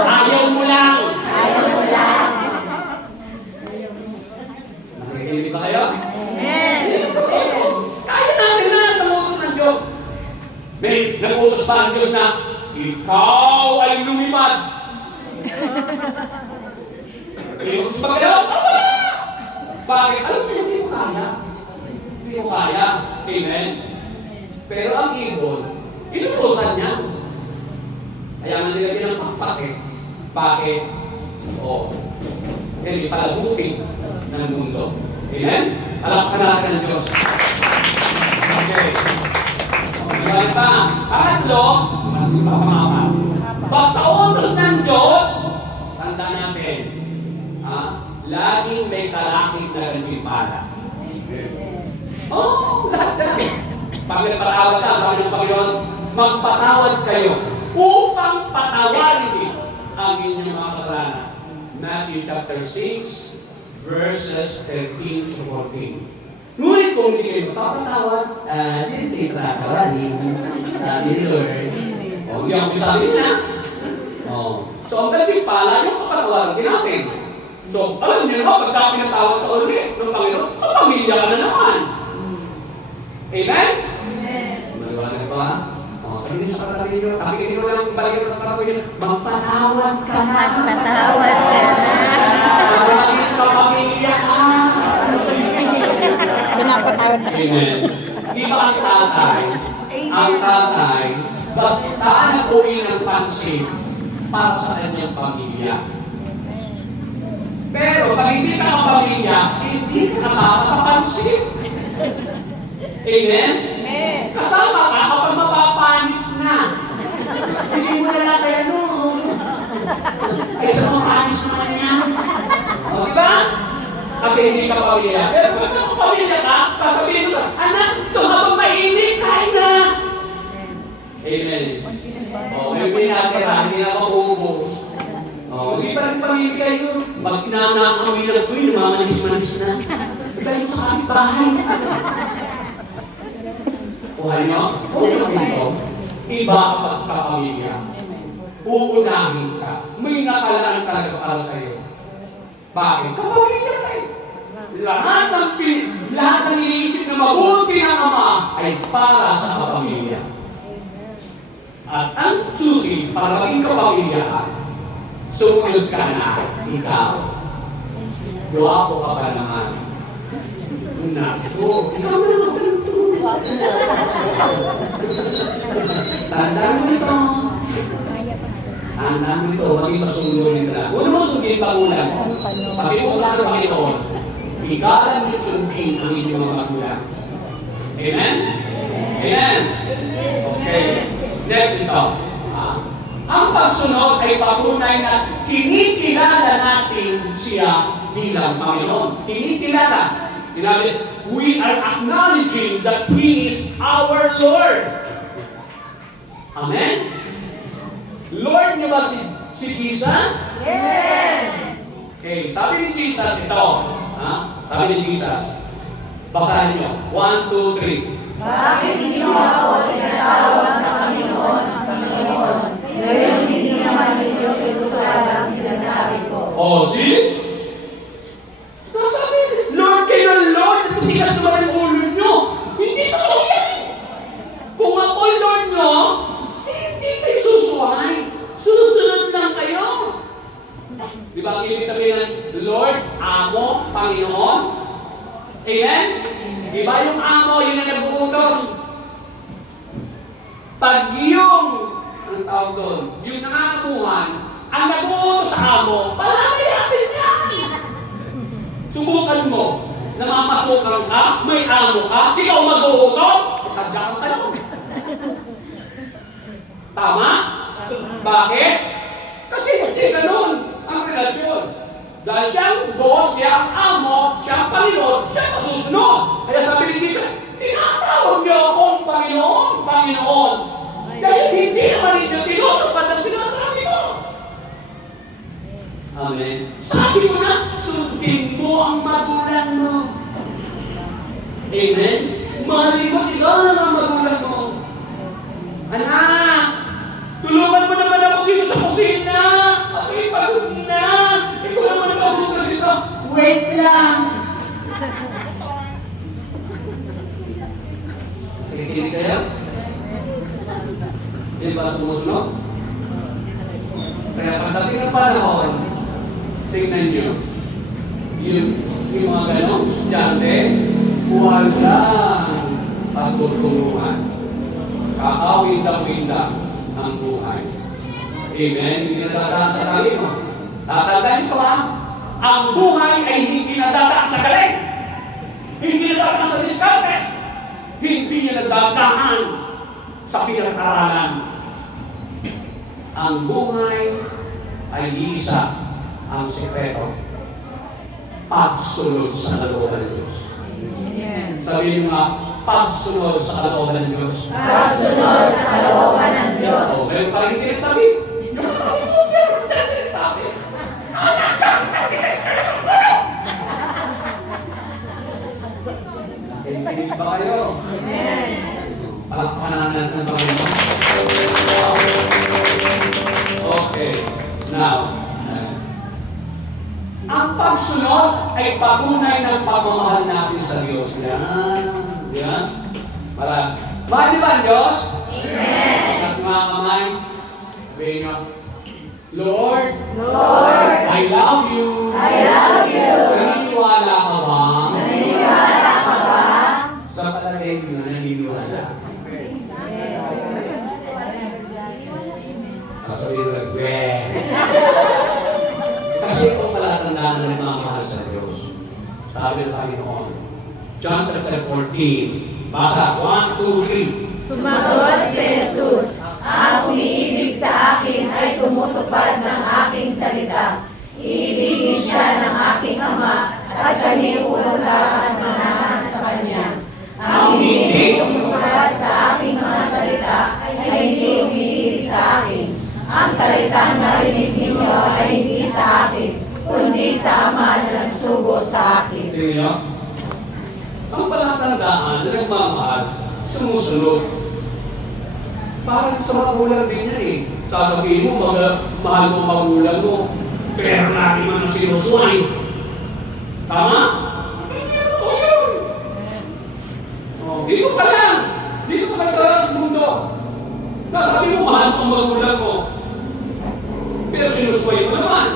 Ayaw mo lang. Nakikinig ba kayo? Kaya natin na ang utos ng Diyos. May nag-utos pa ang Diyos na, ikaw ay lumipad. Inutos pa kayo? Wala! Bakit? Alam mo yun, hindi ko kaya. Hindi ko kaya. Amen? Pero ang ibon, inutosan niya. Kaya nga nilagyan ng pakpak. Bakit? Oo. Yan, ipalabuti ng mundo. Amen? Alam ka natin ng Diyos. Okay. Balik pa. Pangatlo, basta utos ng Diyos, tanda natin, laging may kalakit na ganipala. Lahat na. Pag nagpatawad ka, sabi ng Panginoon, magpatawad kayo upang patawarin ang inyong mga kasalanan. Matthew chapter 6, verses 13 to 14. Ngunit kung hindi kayo magpapatawad, hindi patatawarin ni Lord. Hindi ako sabi niya. So, ang ganipala, yung kapatawarin natin. So, alam niyo naman, pagka pinatawad ka ulit ng Panginoon, sa pamilya ka na naman. Amen? Maliwanag ba? Sabi niyo sa katabi niyo, kapikin niyo lang, ibalik sa katabi niyo, magpatawad ka na. Magpatawad ka na. Maraming kapamilya ka. Pinapatawad na. Amen. Di ba ang tatay? Ang tatay, basta nag-uwi ng pansin para sa kanyang pamilya. Pero pag hindi ka kapamilya, hindi ka kasama sa pansin. Amen? Kasama ka kapag mapapanis na. Hindi mo na lang kaya noon. Kaysa mapanis naman yan. O, diba? Kasi hindi ka pamilya. Pero kung ka pamilya ka, sasabihin mo sa, anak, ito habang mainit, kain na. Amen. O, may pinatira, hindi na maubos. O, Hindi pa rin pamilya kayo. Pag kinanakamoy na po yun, mamanis-manis na. Hindi kayo sa kapitbahay. Kuha niyo? Kuha dito. Iba kapag kapamilya. Uunahin ka. May nakalaan talaga para sa'yo. Bakit? Kapamilya kayo. Lahat ng iniisip na mabuti ng Ama ay para sa kapamilya. At ang susi para maging kapamilya ka, sumunod ka na, ikaw. Gwapo ka ba naman? Naku, ikaw na naman tandaan mo ito. Tandaan mo ito, maging masunurin ka na. Huwag mo sundin pangunan mo. Kasi kung sa Panginoon, igalan mo sundin ang inyong mga magulang. Amen? Amen? Okay. Next ito. Ang pagsunod ay patunay na kinikilala natin siya bilang Panginoon. Kinikilala. We are acknowledging that He is our Lord. Amen? Lord niyo ba si Jesus? Yes! Okay, sabi ni Jesus ito. Sabi ni Jesus. Basahin niyo. 1, 2, 3. Bakit niyo ako tinatawag na Panginoon, Panginoon? Ngayon hindi naman ni Diyos tutulad ang sinasabi ko. See? Sabi, Lord kayo ng Lord, matigas naman ang ulo nyo. Hindi totoo yan. Kung ako Lord nyo, hindi kayo susuhay. Susunod lang kayo. Di ba ang ibig sabihin ng Lord, Amo, Panginoon? Amen? Di ba yung amo, yun ang nag-uutos? Pag yung, anong tawag doon, yung nangangamuhan, ang nag-uutos sa amo, palalayasin niya. Subukan mo, namamasukan ka, may amo ka, ikaw mag-uutos, itadyakan ka lang. Tama? Bakit? Kasi hindi ganun ang relasyon. Dahil siyang boss, siya ang amo, siya ang Panginoon, siya ang masusunod. Kaya sabi ni Jesus, tinatawag niyo akong Panginoon, Panginoon. Dahil hindi naman ninyo tinutupad ang sinasabi ko. Amen. Sabi mo na, sundin mo ang magulang mo. Amen. Mali mo, ikaw na ang magulang mo. Anak, tulungan mo naman ako dito sa kusina. Ako'y pagod na. Ikaw naman ang pagod ito. Wait lang. Nakikinig kayo? Hindi ba sumusunod? Kaya pagdating ng panahon, tingnan nyo, yung mga ganong estudyante, walang pagtutulungan. Kakawinda-winda ang buhay. Amen? Hindi nadadaan sa talino. Tatandaan ko ang buhay ay hindi nadadaan sa galing. Hindi nadadaan sa diskarte. Hindi niya nadadaan sa pinag-aralan. Ang buhay ay isa ang sikreto. Pagsunod sa kalooban ng Diyos. Sabihin mo nga, pagsunod sa kalooban ng Diyos. Pagsunod sa kalooban ng Diyos. Meron pa rin din sabi. Yung sabi mo, meron dyan din sabi. Anak ka, natigas ka naman mo! Nakikinig ba kayo? Amen. Palakpanan ng Panginoon. Okay. Now, ang pagsunod ay patunay ng pagmamahal natin sa Diyos. Yan. Yan. Para, mahal di ba ang Diyos? Amen. At mga kamay, sabihin nyo, Lord, Lord, I love you. I love you. Naniniwala ka ba? Naniniwala ka ba? Sa palagay mo, naniniwala. Sasabihin lang, weh. Kasi ito pala tandaan na nagmamahal sa Diyos. Sabi ng Panginoon. John chapter 14. Basa, 1, 2, 3. Sumagot si Jesus, ang umiibig sa akin ay tumutupad ng aking salita. Iibigin siya ng aking Ama at kami pupunta at manahan sa Kanya. Ang hindi tumutupad sa aking mga salita ay hindi umiibig sa akin. Ang salita na rinig ninyo ay hindi kundi sa Ama na nagsugo sa akin. Tingnan niyo? Ang palatandaan na nagmamahal, sumusunod. Parang sa magulang din yan eh. Sasabihin mo, mahal mo magulang mo, pero lagi mo na sinusuway. Tama? Hindi mo yun. Oh, dito ka lang. Dito ka sa mundo. Nasabi mo, mahal mo ang magulang mo. Pero sinusuway mo naman.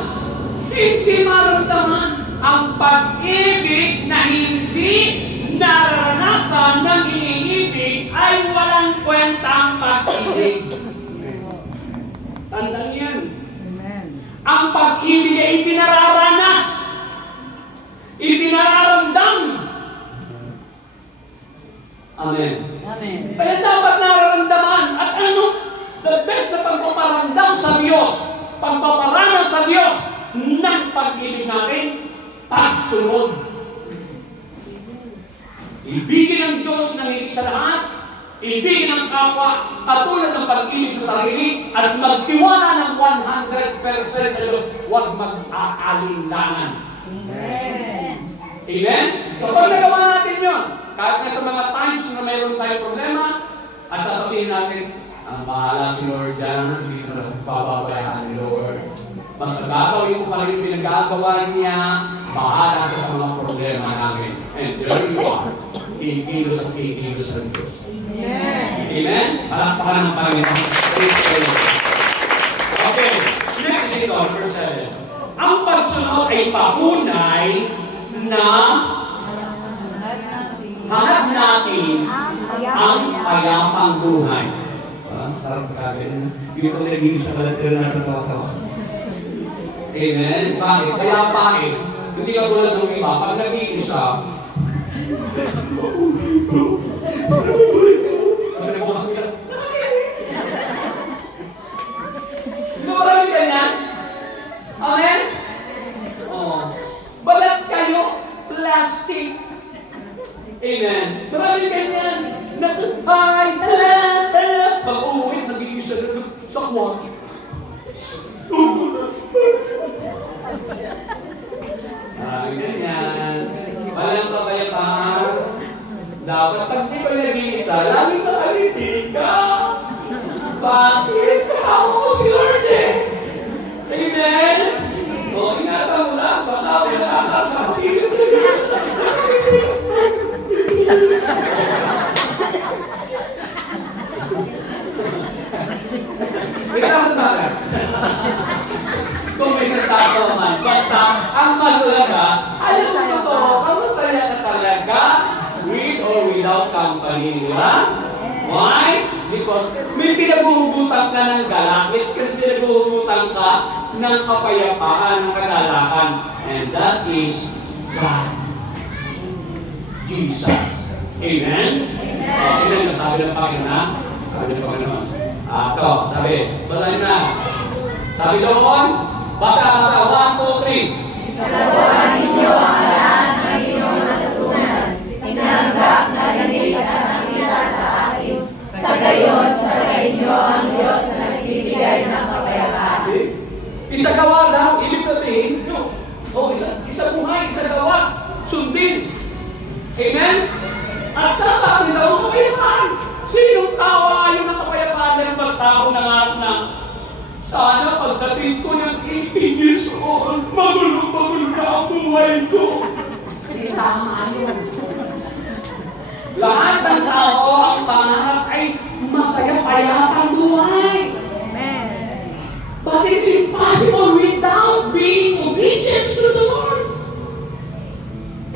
Hindi maramdaman ang pag-ibig na hindi naranasan ng iniibig ay walang kwentang pag-ibig. Tandaan yan. Ang pag-ibig ay ipinararanas. Ipinararamdam. Amen. Amen. Kaya dapat nararamdaman. At ano? The best na pagpaparamdam sa Diyos, pagpaparanas sa Diyos ng pag-ibig natin, pagsunod. Ibigin ang Diyos ng higit sa lahat, ibigin ang kapwa, katulad ng pag-ibig sa sarili, at magtiwala ng 100% sa Diyos, huwag mag-aalinlangan. Amen. Amen? Kapag nagawa natin yun, kahit na sa mga times na mayroon tayong problema, at sasabihin natin, ang bahala si Lord dyan, hindi ko na pababayaan ni Lord. Mas nagagawin ko pa rin yung pinagagawa niya, bahala sa mga problema namin. And there you are. Kikilos at kikilos sa Diyos. Amen. Amen? Palakpakan ng Panginoon. Praise the Lord. Okay, next is ito, verse 7. Ang pagsunod ay patunay na hanap natin ang payapang buhay. Sarap kagad. Hindi ko naging sa kalatira na tawa-tawa. Amen? Bakit? Kaya bakit? Hindi ka tulad ng iba. Pag nag-iisa, pag nagbukas mo ka, hindi mo kami ganyan? Amen? Oh. Balat kayo, plastic. Amen? Marami ganyan. Nakatay, pag-uwi, nag-iisa na sa kwarto. Marami ganyan. Walang kapayapaan. Dapat pag di ba nag-iisa, laging nakaliti ka. Bakit? Kasama mo si Lord eh. Amen? O, ingatan mo lang. Baka wala ka kasi. Ikaw sa kung may natatawa man. Basta, ang masalaga, alam mo totoo, ang masaya ka talaga with or without company, di ba? Why? Because may pinaghuhugutan ka ng galakit, may pinaghuhugutan ka ng kapayapaan, ng kagalakan. And that is God. Jesus. Amen? Amen. Ilan na sabi ng Panginoon? Sabi ng Panginoon. Ito, sabi, balay na. Sabi doon, basa, 1, 2, 3. Isagawa ninyo ang lahat ng inyong natutunan. Tinanggap na rinig at nakita sa akin. Sa gayon, sa inyo ang Diyos na nagbibigay ng kapayapaan. Isagawa daw, ibig sabihin, isa buhay, isagawa, sundin. Amen? At sasabi daw ang kapayapaan. Sinong tao ayaw ng kapayapaan ng pagtao na nga na sana pagdating ko ng 18 years old, magulo na ang buhay ko. Hindi tama yun. Lahat ng tao ang pangarap ay masaya payapang buhay. Amen. But it's impossible without being obedient to the Lord.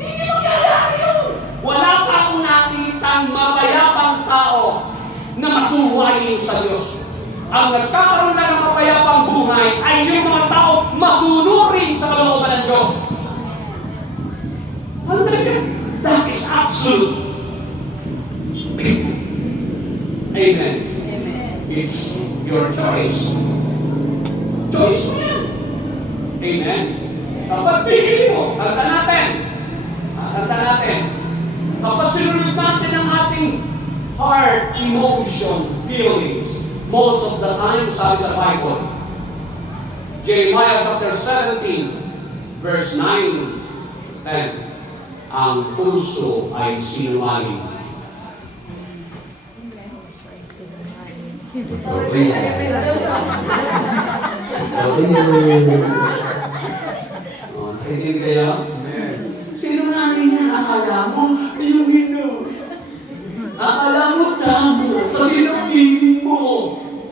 Hindi mangyayari yun. Wala pa akong nakitang mapayapang tao na masuwayin sa Diyos. Ang nagkakaroon na ng mapayapang buhay ay yung mga tao masunurin sa kalooban ng Diyos. That is absolute. Amen. It's your choice. Choice mo yan. Amen. Kapag pinili mo, kanta natin. Kanta natin. Kapag sinunod natin ang ating heart, emotion, feelings, most of the time, sabi sa Bible, Jeremiah chapter 17, verse 9, 10. Ang puso ay sinungaling. Nakikinig kayo? Sinungaling yan, akala mo, yung ino. Akala mo tamo, kasi yung feeling mo.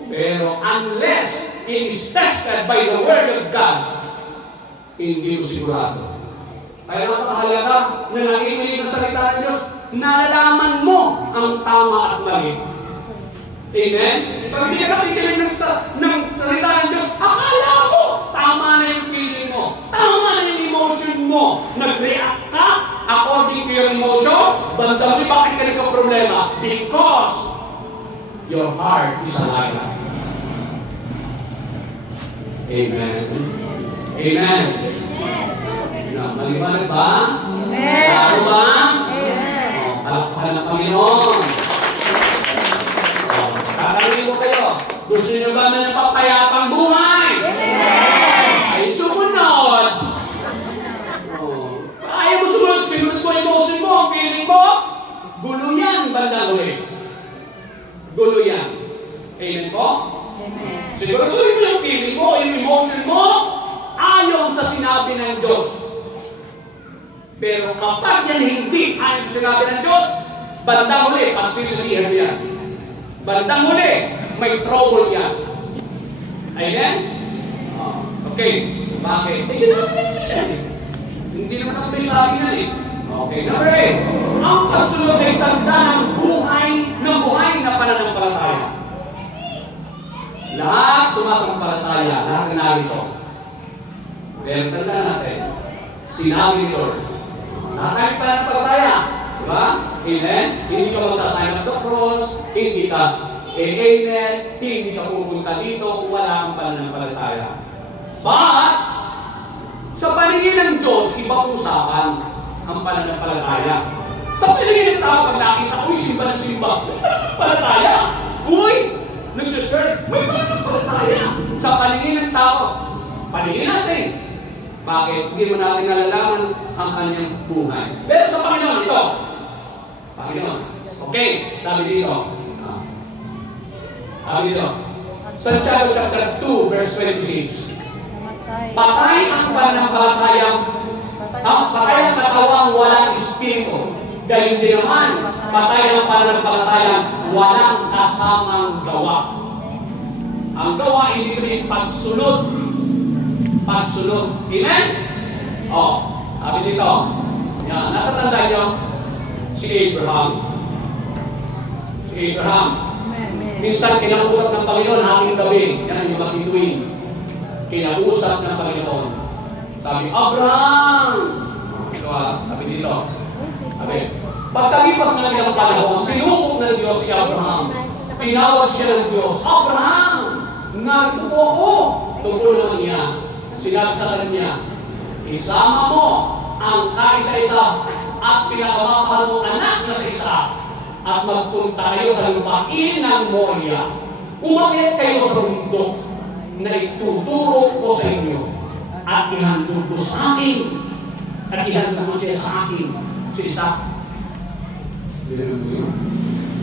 Pero unless it is tested by the Word of God, hindi mo sigurado. Kaya napakahalaga na nakikinig ang salita ng Diyos, nalalaman mo ang tama at mali. Amen? Pag hindi ka nakikinig ng salita ng Diyos, akala mo tama na yung feeling mo, tama na yung emotion mo. Nag-react ka according to your emotion, bandang bakit ka nagka-problema? Because your heart is a liar. Amen. Amen. Maliwanag ba? Amen. Tao ba? Amen. Palakpakan ng Panginoon. Tatanungin ko kayo, gusto niyo ba na ng papayapang buhay? Amen. Ay sumunod. Ayaw mo sumunod, sinunod mo emotion mo, feeling mo, gulo yan, bandang huli. Gulo yan. Amen po? Amen. Siguro tuloy mo yung feeling mo, yung emotion mo, ayon sa sinabi ng Diyos. Pero kapag yan hindi ayon sa sinabi ng Diyos, bandang huli, pagsisisihan yan. Bandang huli, may trouble yan. Amen? Okay, bakit? Sinabi niya siya eh. Hindi naman ako may sabi yan eh. Okay, number 8. Ang pagsunod ay tanda ng buhay na pananampalataya. Lahat sumasampalataya, lahat na narito. Pero tanda natin, sinabi ni Lord, lahat tayo pananampalataya. Diba? Amen? Hindi ka magsasign of the cross, hindi ka amen, hindi ka pupunta dito kung wala kang pananampalataya. But, sa paningin ng Diyos, ibang usapan ang pananampalataya. Sa paningin ng tao, pag nakita, uy, simba ng simba. Pananampalataya. Uy, nagsiserve. May pananampalataya. Sa paningin ng tao, paningin natin. Bakit? Hindi mo natin nalalaman ang kanyang buhay. Pero sa Panginoon, ito. Panginoon. Okay, sabi dito. Sabi dito. Santiago chapter 2, verse 26. Patay ang pananampalatayang patay ang katawang walang espiritu. Gayon din naman, patay ang pananampalatayang walang kasamang gawa. Ang gawa, hindi sabihin pagsunod. Pagsunod. Amen? Sabi dito. Yan, natatandaan nyo si Abraham. Si Abraham. Minsan kinausap ng Panginoon hanging gabi. Yan yung mabituin. Kinausap ng Panginoon. Sabi, Abraham! Sabi dito. Sabi, pagkalipas ng ilang panahon, sinubok ng Diyos si Abraham. Pinawag siya ng Diyos, Abraham! Narito po ako! Tungkulungan niya. Sinabi sa kanya, isama mo ang kaisa-isa at pinakamahal mong anak na sa isa at magpunta kayo sa lupain ng Moria. Umakyat kayo sa bundok na ituturo ko sa inyo at ihandog ko sa akin at ihandog ko siya sa akin si Isaac. Bilang mo yun?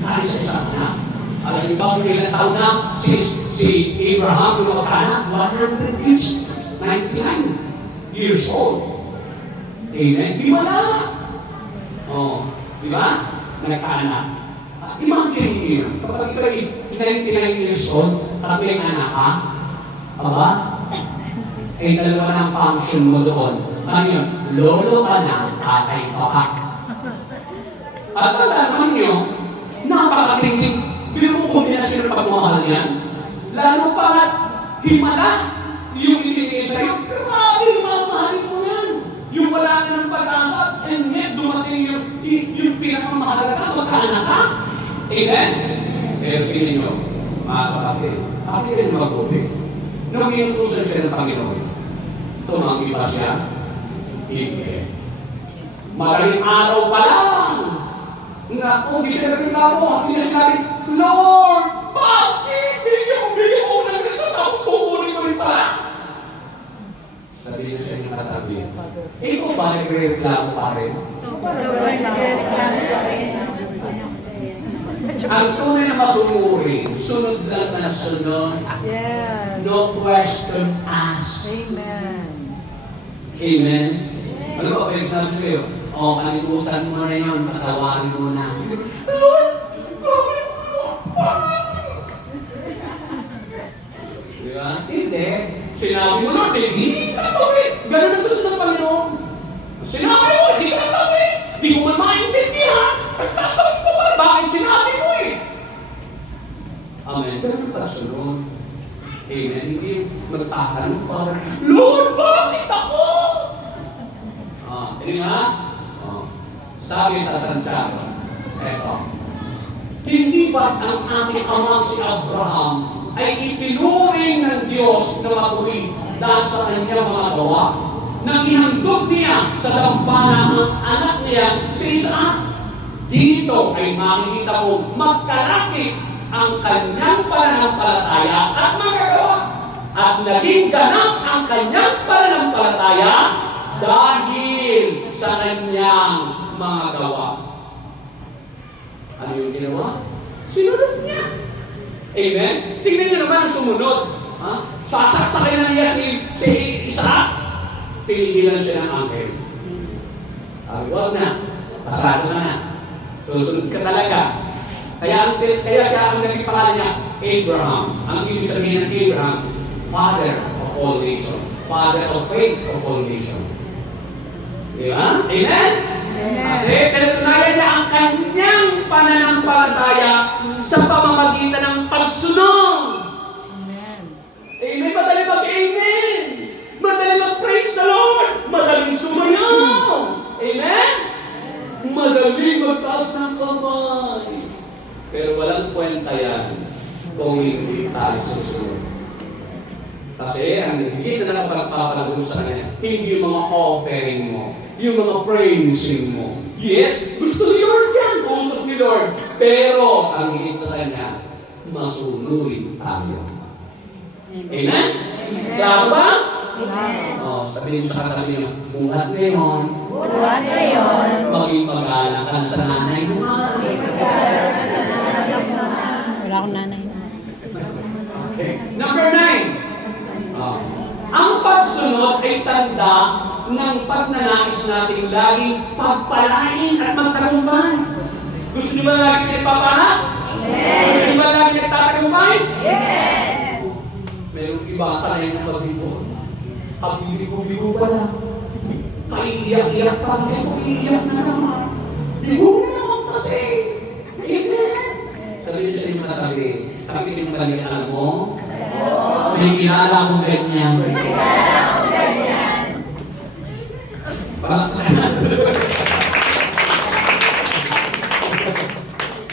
Kahit sa Isaac na. Alam niyo ba kung ilang taon na si Abraham yung magkaanak? 100 years. 99 years old. Amen? Di wala. Di ba? Nagkaanak. Imagine niyo, kapag ikaw ay 99 years old, tapos yung anak ka, aba, dalawa ng function mo doon. Ano yun? Lolo ka na, tatay ka pa. At tandaan nyo, napakatinding, bilang mo kombinasyon ng pagmamahal yan, lalo pa nga, himala, yung ibigay sa'yo, grabe, mamahalin mo yan. Yung wala ka ng pag-asa, and yet dumating yung pinakamahalaga, magkaanak ka. Amen? Pero pinin nyo, mga kapatid, bakit kayo mabuti? Nung inutusan siya ng Panginoon, tumanggi ba siya? Hindi. Maraming araw pa lang, na kung di siya nagreklamo, hindi na sinabi, Lord, bakit? Bigyan mo ng ganito, tapos kukunin mo rin pala. Sabihin siya yung katabi. Ikaw ba nagre-reklamo pa rin? Ang tunay na masumuri, sunod lang na sunod. Yes. No question asked. Amen. Amen? Ano ba, pwede sabi sa'yo, kalimutan mo na yun, patawarin mo na. Lord, grabe mo. Di ba? Hindi. Sinabi mo na, hindi ka tawid. Ganun ang gusto ng Panginoon. Sinabi mo, hindi ka tawid. Di ko man maintindihan. Nagtatawid ko pa, bakit sinabi mo eh? Amen. Ganun pa sunod. Amen. Hindi magtatanong pa, Lord, bakit ako? Hindi nga? Sabi sa Santiago, eto, hindi ba ang ating amang si Abraham ay itinuring ng Diyos na matuwid dahil sa kanyang mga gawa? Nang ihandog niya sa dampana ang anak niya si Isaac. Dito ay makikita mo magkalakip ang kanyang pananampalataya at magagawa. At naging ganap ang kanyang pananampalataya dahil sa kanyang mga gawa. Ano yung ginawa? Sinunod niya. Amen? Tingnan niyo naman ang sumunod. Sasaksakin na niya si Isaac. Pinigilan siya ng angel. Huwag na. Pasado na. Susunod ka talaga. Kaya siya ang naging pangalan niya, Abraham. Ang ibig sabihin ng Abraham, Father of all nations. Father of faith of all nations. Diba? Amen? Kasi tinutunayan niya ang kanyang pananampalataya sa pamamagitan ng pagsunod. Amen. Amen? Madali mag-amen. Madali mag-praise the Lord. Madaling sumayaw. Amen? Madaling magtaas ng kamay. Pero walang kwenta yan kung hindi tayo susunod. Kasi ang hindi na nakapagpapalago sa kanya, hindi yung mga offering mo, yung mga praising mo. Yes, gusto ni Lord yan, utos ni Lord. Pero ang higit sa kanya, masunurin tayo. Amen? Klaro ba? Amen. Sabihin sa katabi niyo, buhat ngayon, Buwan ngayon, maging mag-alak ka sa nanay mo. Wala akong nanay. Okay. Number 9. Ang pagsunod ay tanda ng pagnanais natin laging pagpalain at magtagumpay. Gusto niyo ba lagi nagpapala? Yes! Gusto niyo ba lagi nagtatagumpay? yes! Mayroong iba sa ngayon na pag-bigo. Pag-bigo-bigo pa na. Kaiiyak-iyak pa. Iiyak na naman. Bigo na naman kasi. Amen. Sabihin sa inyo katabi, kapit yung katabi, alam mo, may kilala akong ganyan.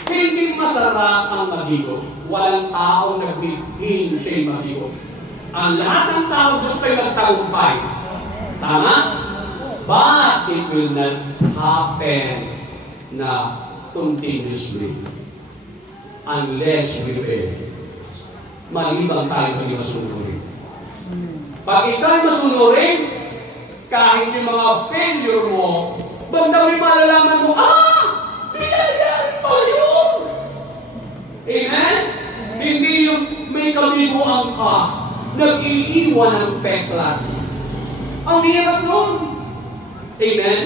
Hindi masarap ang mabigo. Walang taong nagbibigin siya'y mabigo. Ang lahat ng tao gusto ay magtagumpay. Tama? But it will not happen na continuously unless we fail. Malibang tayo hindi masunurin. Pag ikaw ay masunurin, kahit yung mga failure mo, bandang may malalaman mo, nangyayari pa yun! Amen? Hindi yung may kabiguan ka, nag-iiwan ng peklat. Ang hirap nun. Amen?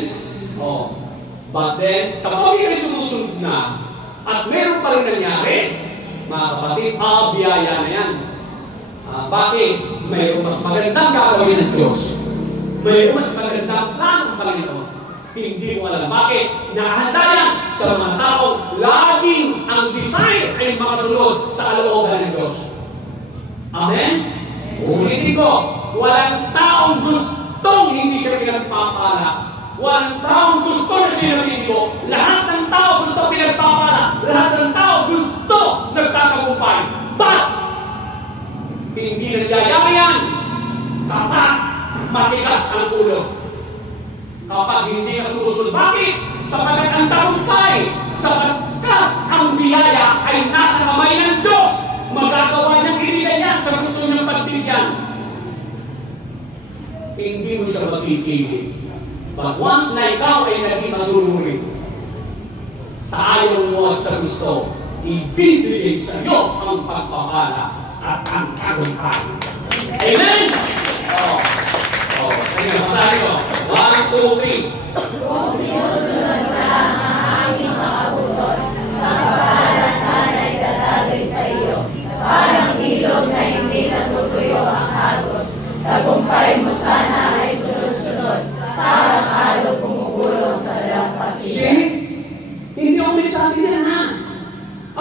But then, kapag ikay sumusunod na, at meron pa rin nangyari, mga kapatid, biyaya na yan. Bakit? Mayroong mas magandang gagawin ng Diyos. Mayroong mas magandang plano ng Panginoon. Hindi mo alam. Bakit? Nakahanda yan sa mga taong laging ang desire ay makasunod sa kalooban ng Diyos. Amen? Ulitin ko, walang taong gustong hindi siya pinagpapala. Walang taong gusto na sinabihin ko. Lahat ng tao gusto pinagpapala. Lahat ng tao gusto nagtatagumpay. But, hindi nagyayari yan kapag matigas ang ulo. Kapag hindi ka sumusunod. Bakit? Sapagkat ang tagumpay, sapagkat ang biyaya ay nasa kamay ng Diyos. Magagawa niyang ibigay yan sa gusto niyang pagbigyan. hindi mo siya mapipili. But once na ikaw ay naging masunuri sa ayaw mo at sa gusto, ibibigay sa iyo ang pagpapala at ang tagumpay. Amen? Kaya masabi ko, 1, 2, 3. Kung sinusunod ka ang aming mga utos, pagpapala sana'y dadaloy sa iyo. Parang ilog na hindi natutuyo ang agos. Tagumpay mo sana ay sunod-sunod, parang alog kumukulong sa dalampasigan. See? Hindi ako may sabi niya, ha?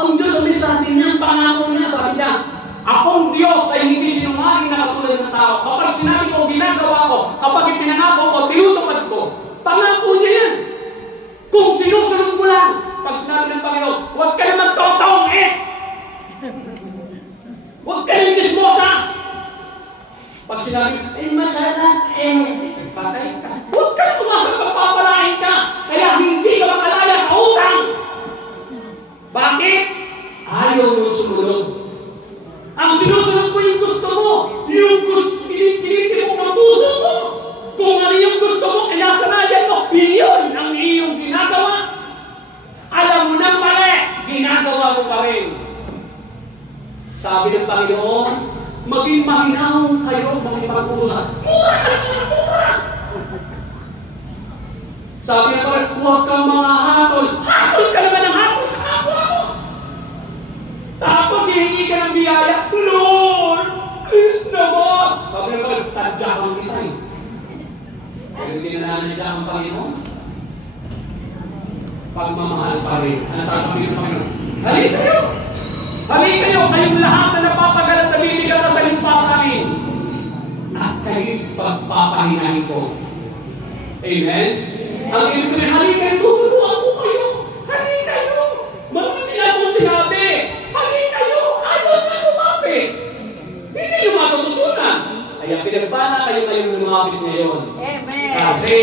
Ang Diyos ang may sabi niya, pangako niya, sabi niya, akong Diyos ay hindi sinungaling na katulad ng tao. Kapag sinabi ko, ginagawa ko, kapag ipinangako ko, tinutupad ko. Pangako niya yan. Kung sinusunod mo lang, pag sinabi ng Panginoon, huwag ka na magtotong huwag ka na chismosa. Pag sinabi, masarap, patay ka. Huwag ka na pumasok, pagpapalain ka. Kaya hindi ka makalaya sa utang. Bakit? Ayaw mo sumunod. Ang sinusunod mo yung gusto mo. Yung gusto, pinipili mo ang puso mo. Kung ano yung gusto mo, kaya sanayan mo, iyon ang iyong ginagawa. Alam mo na mali, ginagawa mo pa rin. Sabi ng Panginoon, maging mahinahon kayo makipag-usap. Mura ka na mura! Sabi ng Panginoon, huwag kang mga hatol. Hatol ka naman ng hatol sa kapwa mo. Tapos hihingi ka ng biyaya, Lord, please naman. Sabi ng Panginoon, tadyakan kita eh. Kaya hindi na nanadya ang Panginoon. Pagmamahal pa rin. Ano sasabihin ng Panginoon? Halika kayo! Halika kayo! Kayong lahat na napapagalat na bibigyan na sa limpa sa amin. At kayo'y pagpapahinahin ko. Amen? Ang ibig sabihin, halika kayo! Tuturuan ko kayo! Halika kayo! Marami akong sinabi! Halika kayo! Ayaw na lumapit! Hindi nyo matututunan! Kaya pinagbana kayo ngayong lumapit ngayon. Amen. Kasi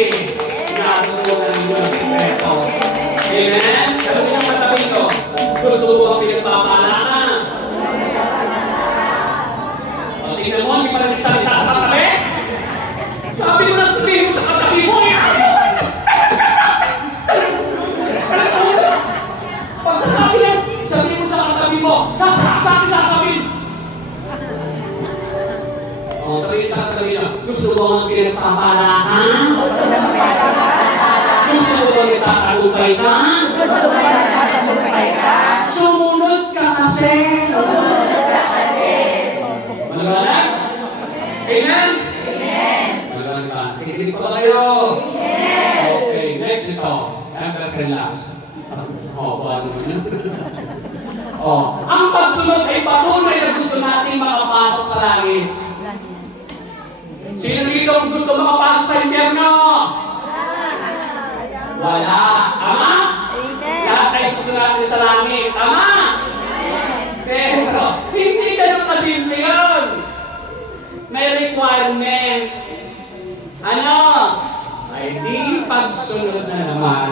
natutunan ninyo ang sikreto. Amen? Sabi ng katabi ko, gusto mo ang pinagpapala ka. O, tingnan mo, hindi pa rin nagsalita sa katabi. Sabi mo na sabihin mo sa katabi mo, pag sasabi yan, sabihin mo sa katabi mo, sa akin sasabihin. O, sabihin sa katabi niya, gusto mo ang pinagpapala ka? Gusto mo ba nagtatagumpay ka? Gusto mo ba nakatagumpay ka? Sumunod ka kasi. Sumunod ka kasi. Malalag? Amen? Amen. Malalag ka. Kikinig pa ba kayo? Amen. Okay, next ito. Emperor Relax. Paano mo yun? Ang pagsunod ay patuloy na gusto natin makapasok sa langit. Sino dito ang gusto makapasok sa impyerno? Wala. Tama? Lahat ay gusto natin sa langit. Tama? Pero, hindi ganun kasimple yun. May requirement. Ano? Ay di pagsunod na naman.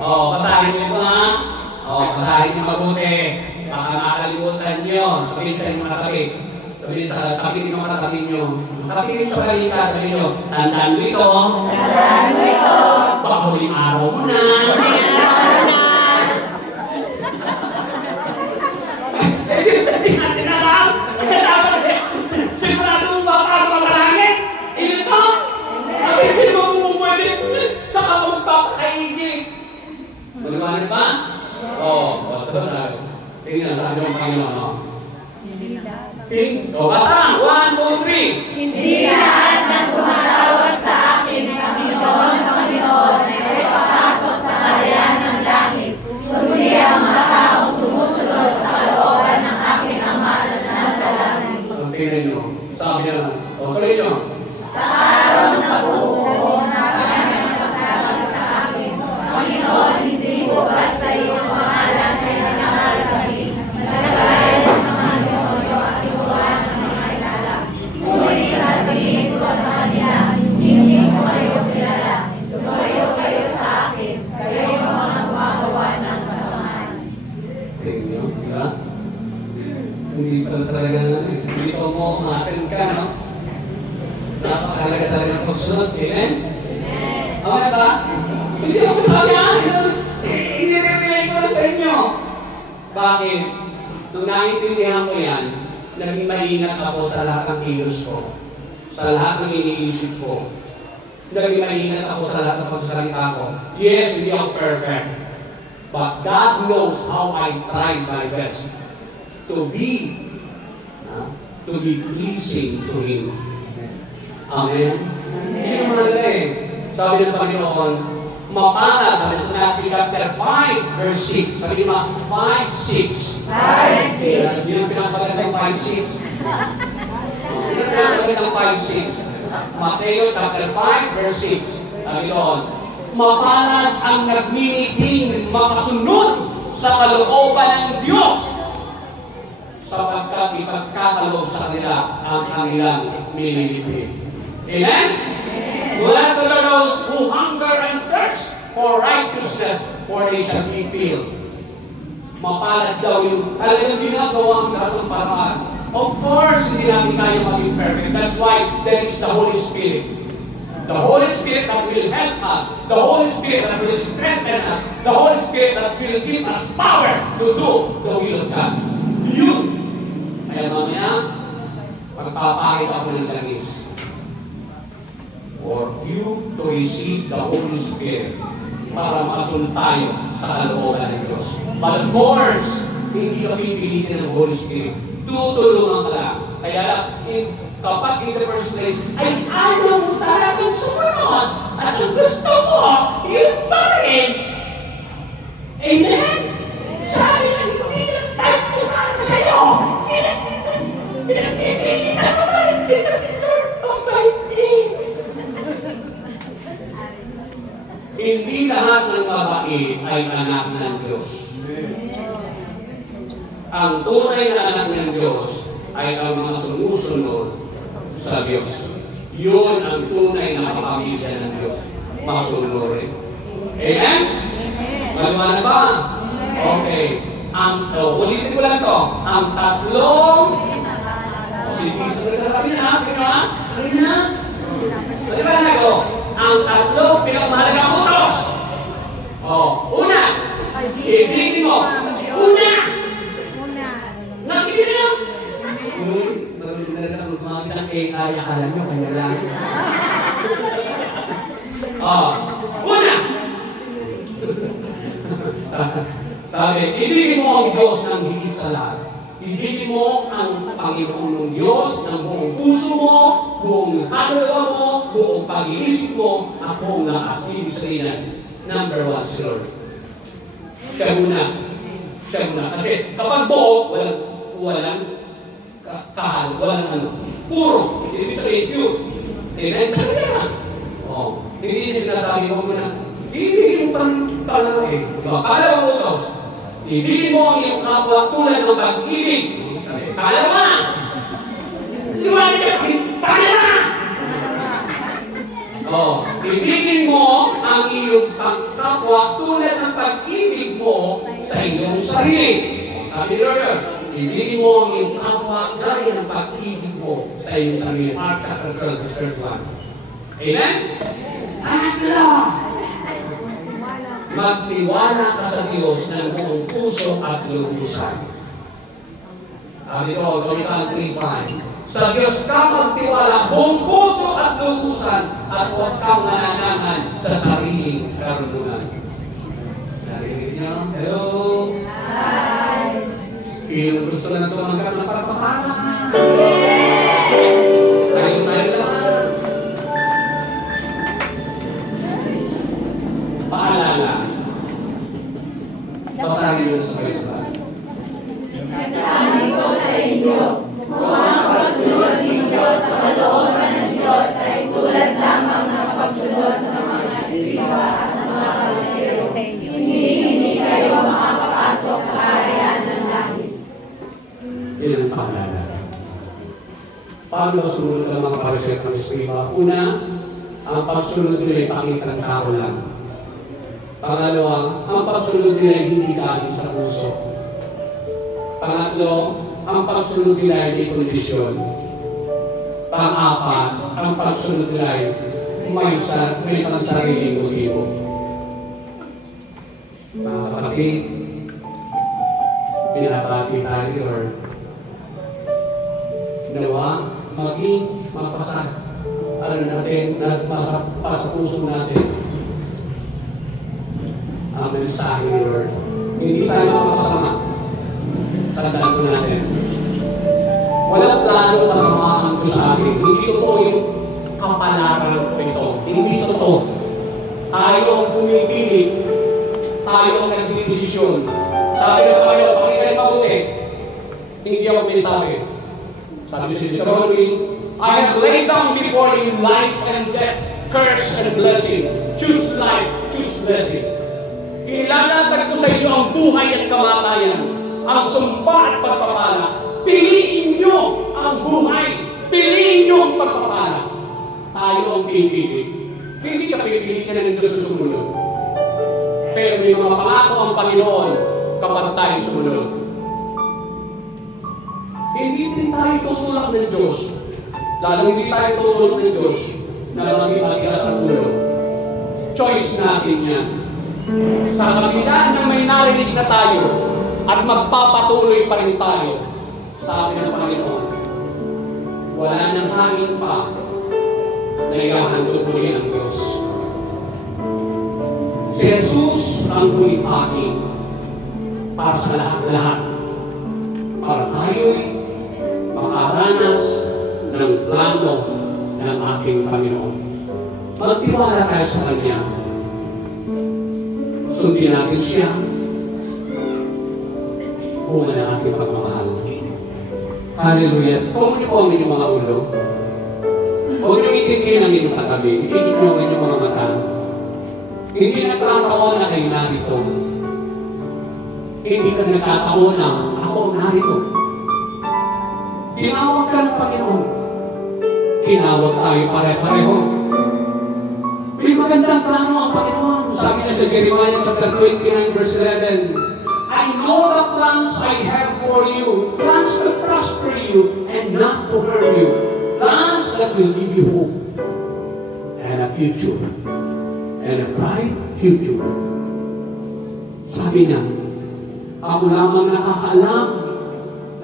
Basahin niyo ito ha. Basahin niyo mabuti. Baka makakalimutan niyo. Sabihin sa inyo mga tabi. Sabihin sa tabi niyo mga tabi niyo. Tabi niyo sa kalita. Sabihin niyo, tandaan mo ito. Tandaan mo ito. Baka huling araw mo na. Hindi natin alam. Sigurado mo mapasok sa langit. Ito. Kasi hindi mo pumupwede. Saka ka magpapakaigig. Maliwanag ba? Tingnan sa ating Panginoon. Basta. 1, 2, 3. Hindi lahat ng tumatawag sa akin, Panginoon, Panginoon, ay papasok sa kaharian ng langit, kundi ang mga taong sumusunod sa kalooban ng aking Ama na nasa langit. Ang tingnan nyo. Sabi niya lang. Tuloy nyo. Sa araw ng pagpupuno na kami masasabi sa akin, Panginoon, hindi mo ba sa iyong pangalan ay nanangal kami, nagkaya sa mga demonyo at turuan ng mga ilala. Ngunit sasabihin ko sa kanila, hindi ko kayo kilala. Lumayo kayo sa akin, kayong mga gumagawa ng kasamaan. Tingnan nyo. Diba? Hindi pa talaga dito mo umatin ka, no? Napakalaga talaga ng pagsunod. Amen? Okay ba? Hindi ako sabi i-relay ko na sa inyo. Bakit? Nung naiintindihan ko yan, naging maingat ako sa lahat ng kilos ko, sa lahat ng iniisip ko. Naging maingat ako sa lahat ng pagsasalita ko. Yes, hindi ako perfect. But God knows how I tried my best to be pleasing to Him. Amen? Hindi yung mahalaga eh. Sabi ng Panginoon, mapalad, sabi sa Matthew chapter 5, verse 6. Sabi niyo, 5-6. 5-6. Hindi yung pinapagandang 5-6. Hindi yung pinapagandang 5-6. Mateo chapter 5, verse 6. Sabi doon, mapalad ang nagmimiting makasunod sa kalooban ng Diyos sapagkat ipagkakaloob sa kanila ang kanilang minimitin. Amen? Blessed are those who hunger and thirst for righteousness, for they shall be filled. Mapalad daw yung talagang ginagawa ang lahat ng paraan. Of course, hindi namin kaya maging perfect. That's why there is the Holy Spirit. The Holy Spirit that will help us. The Holy Spirit that will strengthen us. The Holy Spirit that will give us power to do the will of God. Yun. Kaya mamaya, pagpapakit ako ng langis. For you to receive the Holy Spirit para makasunod tayo sa kalooban ng Diyos. But of course, hindi ka pipilitin ng Holy Spirit. Tutulungan ka lang. Kaya kapag in the first place, ay ayaw mo talagang sumunod at ang gusto mo, yun pa rin. Amen? Sabi na hindi lang tayo kumakas sa'yo. Pinagpipili na naman dito si Lord Almighty. Hindi lahat ng mabait ay anak ng Diyos. Ang tunay na anak ng Diyos ay ang mga sumusunod sa Diyos. Yun ang tunay na kapamilya ng Diyos. Masunurin. Amen? Maliwanag ba? Okay. Ulitin ko lang to. Ang tatlong si Jesus nagsasabi na, maliwanag ko. Ang tatlong pinagmahalagang utos. Una, ibigin mo. Una! Nakikita nyo? Nagkakita ng AI, akala nyo, kanya lang. Una! Sabi, ibigin mo ang Diyos ng higit sa lahat. Ibigin mo ang Panginoon ng Diyos ng buong puso mo, buong kaluluwa mo, buong pag-iisip mo, at buong lakas. Ibig sabihin, number one, si Lord. Siya muna. Kasi kapag buo, walang kahal, walang ano. Puro. Ibig sabihin, pure. Amen? Sabi na. Hindi niya sinasabi mo na, ibigin mo talaga eh. Kalawang utos. Ibigin mo ang iyong kapwa tulad ng pag-ibig. Kalawa! Liwanag niya, pangalawa! Ibigin mo ang iyong kapwa tulad ng pag-ibig mo sa iyong sarili. Sabi ni Lord, ibigin mo ang iyong kapwa gaya ng pag-ibig mo sa iyong sarili. Mark chapter 12, verse 1. Amen? Pangatlo, magtiwala ka sa Diyos ng buong puso at lubusan. Sabi ko, Gawin 3:5. Sa Diyos ka magtiwala buong puso at lubusan at huwag kang mananangan sa sariling karunungan. Narinig niyo? Hello? Hi! Sino gusto na tumanggap ng pagpapala? Tayo lang. Paalala. Basahin niyo sa Bible. Sinasabi ko sa inyo, kung ang pagsunod ninyo sa kalooban ng Diyos ay tulad lamang ng pagsunod ng mga Escriba at ng mga Pariseo, hindi kayo makakapasok sa kaharian ng langit. Yan ang paalala. Paano sumunod ang mga Pariseo at mga Escriba? Una, ang pagsunod nila ay pakitang tao lang. Pangalawa, ang pagsunod nila ay hindi galing sa puso. Pangatlo, ang pagsunod nila ay may kondisyon. Pang-apat, ang pagsunod nila ay may pansariling motibo. Mga kapatid, pinabati tayo or nawa, maging mapasa, natin, nasa puso natin ang mensahe ni Lord. Hindi tayo makasama. Tandaan ko natin. Walang plano kasamaan ko sa atin. Hindi totoo yung kapalaran ko ito. Hindi totoo. Tayo ang pumipili. Tayo ang nagdidesisyon. Sabi ng Panginoon, pakinggan mabuti. Hindi ako may sabi. Sabi si Deuteronomy, I have laid down before you life and death, curse and blessing. Choose life, choose blessing. Inilalatag ko sa inyo ang buhay at kamatayan, ang sumpa at pagpapala. Piliin nyo ang buhay. Piliin nyo ang pagpapala. Tayo ang pinipili. Hindi ka pinipili ka na ng Diyos sa sumunod. Pero may mga pangako ang Panginoon kapag tayo sumunod. Hindi din tayo tutulak ng Diyos. Lalo hindi tayo tutulak ng Diyos na maging matigas ang ulo. Choice natin yan. Sa kabila na may narinig na tayo at magpapatuloy pa rin tayo, sabi ng Panginoon, wala nang hangin pa na ihahandog muli ang Diyos. Si Jesus ang pumipati para sa lahat-lahat, para tayo'y makaranas ng plano ng ating Panginoon. Magtiwala tayo sa Kanya. Sundin natin siya. Bunga ng ating pagmamahal. Hallelujah. Huwag niyo po ang inyong mga ulo. Huwag niyo itindihin ang inyong katabi. Itindihin niyo ang inyong mga mata. Hindi nagkataon na kayo narito. Hindi ka nagkataon na ako narito. Tinawag ka ng Panginoon. Tinawag tayo pare-pareho. May magandang plano ang Panginoon. Sabi niya sa Jeremiah chapter 29 verse 11, I know the plans I have for you, plans to prosper you and not to harm you, plans that will give you hope and a future, and a bright future. Sabi niya, ako lamang nakakaalam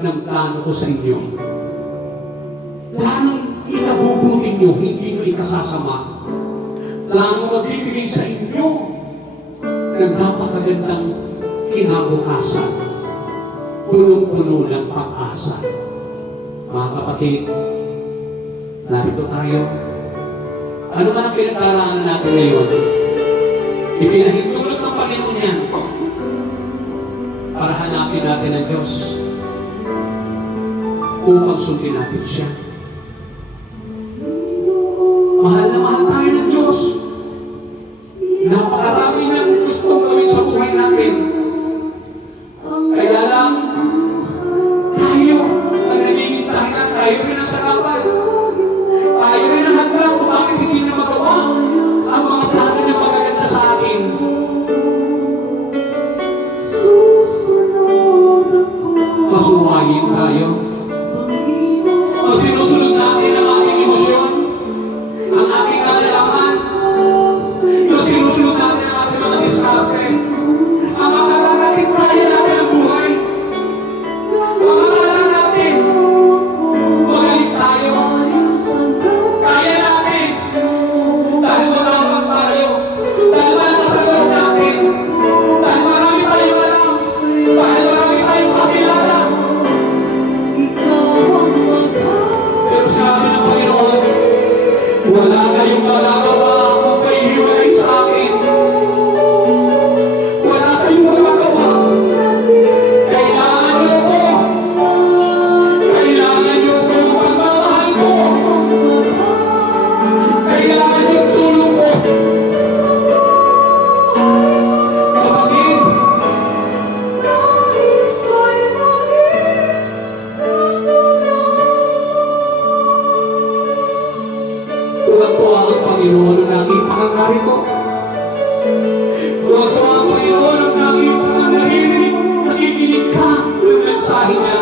ng plano ko sa inyo. Planong ikabubuti niyo, hindi niyo ikasasama. Plano magbibigay sa inyo ng napakagandang kinabukasan, punong-puno ng pag-asa. Mga kapatid, narito tayo. Ano man ang pinag-aaralan natin ngayon, ipinahintulot ng Panginoon yan para hanapin natin ang Diyos upang sundin natin siya. Mahal na mahal tayo ng Diyos. Napakarami ng gustong gawin sa buhay natin. Kaya lang, tayo ang nagiging tahanan, tayo rin ang sarapan. Tayo rin ang hadlang kung bakit hindi na magawa ang mga plano na magaganda sa akin. Masuwayin tayo. Mas sinusunod natin ang ating emosyon, ang ating kalalaman. Mas sinusunod natin ang ating mga diskarte. Ang akala natin kaya natin ang buhay. Ang akala natin magaling tayo. Kaya natin. Dahil matapang tayo. Dahil malasagot natin. Dahil marami tayong alam. Dahil marami tayong kakilala. Pero sabi ng Panginoon, wala kayong magagawa kung kayo hiwalay sa akin. Wala kayong magagawa. Kailangan niyo ko. Kailangan niyo ko yung pagmamahal ko. Kailangan niyo yung tulong ko. Kapatid, tuwa-tuwa ang Panginoon ang nakita ang narito. Tuwa-tuwa ang Panginoon ang nakita ang naririnig, nakikinig ka ng mensahe niya.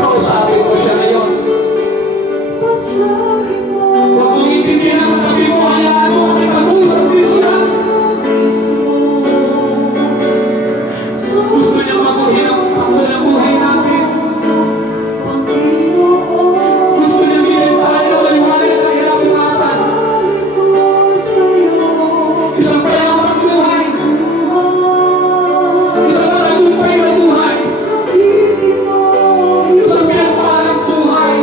Kausapin mo siya ngayon. Huwag mong itindihan ang tabi mo, hayaan mo kami mag-usap ni Jesus. Gusto niya maguhin ang pangko ng buhay natin. Gusto niya bilhin tayo ng maliwanag at kinabukasan. Isang payapang buhay. Isang matagumpay na buhay. Isang pinagpalang buhay.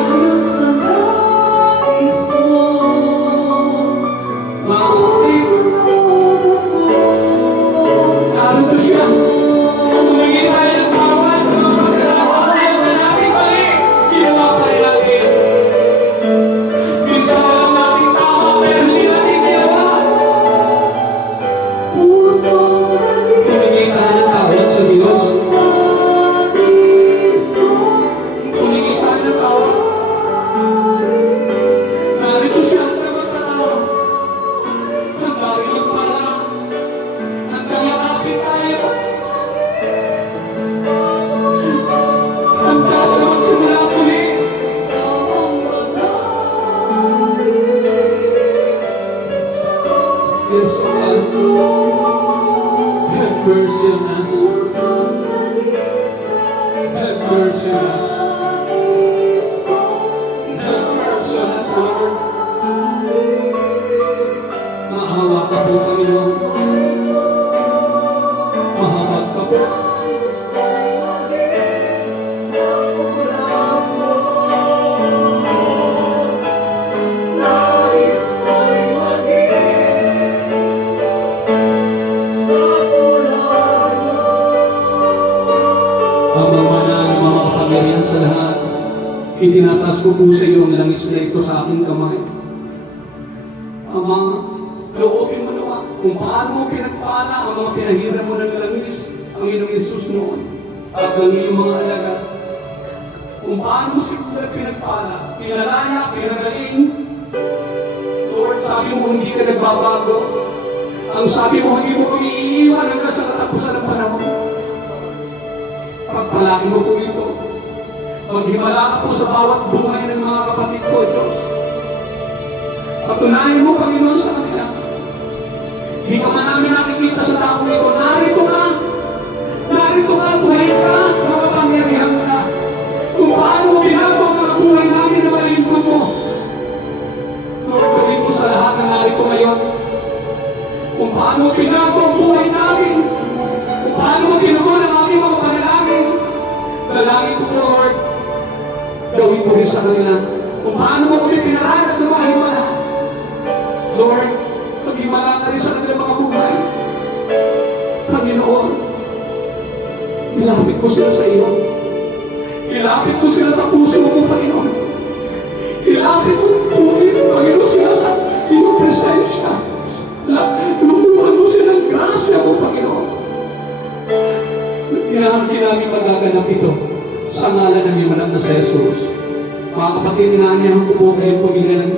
Narito siya. Humingi tayo ng tawad sa mga pagkarawa tayo na natin mali. Ginawa pa rin natin. Minsan na lang natin tama, pero hindi natin ginawa. Humingi tayo ng tawad sa Diyos. Humingi tayo ng tawad. Narito siya ang nagpasalawa. Nagbawi ng pala. Nagdayakapin tayo. Ang taas na magsimula muli. Yes, God. Have mercy on us. Have mercy on us. Have mercy on us, Lord. Maawa ka po, Panginoon. Mahabag ka po. Amang manal ng mga kapangyarihan sa lahat, itinataas ko po sa iyo ang langis na ito sa aking kamay. Ama, loobin mo naman kung paano mo pinagpala ang mga pinahiram mo ng langis ang iyong Isus noon at ng iyong mga alaga. Kung paano mo siguro pinagpala, pinalaya, pinagaling. Lord, sabi mo hindi ka nagbabago. Ang sabi mo hindi mo kami iiwan hanggang sa katapusan ng panahon. Pagpalaki mo po ito. Maghimala ka po sa bawat buhay ng mga kapatid ko, Diyos. Patunayan mo, Panginoon, sa kanila. Hindi ka man namin nakikita sa taong ito. Narito ka. Narito ka, buhay ka, makapangyarihan ka. Kung paano mo binago ang mga buhay namin na malingkod mo. Lord, gawin mo sa lahat na narito ngayon. Kung paano mo binago ang buhay namin. Kung paano mo ginugo ang aming mga panalangin. Dalangin ko, Lord. Gawin mo rin sa kanila. Kung paano mo kami pinaranas ng mga himala. Lord, maghimala ka rin sa kanilang mga buhay. Panginoon, ilapit ko sila sa iyo. Ilapit ko sila sa puso mo, Panginoon. Ilapit ko po, Panginoon, sila sa iyong presensya. Lumuhan mo silang grasya mo, Panginoon. Inahamkin namin magaganap ito sa ngalan ng iyong anak na si Jesus. Mga kapatid, inaanyahan ko po kayong pagiging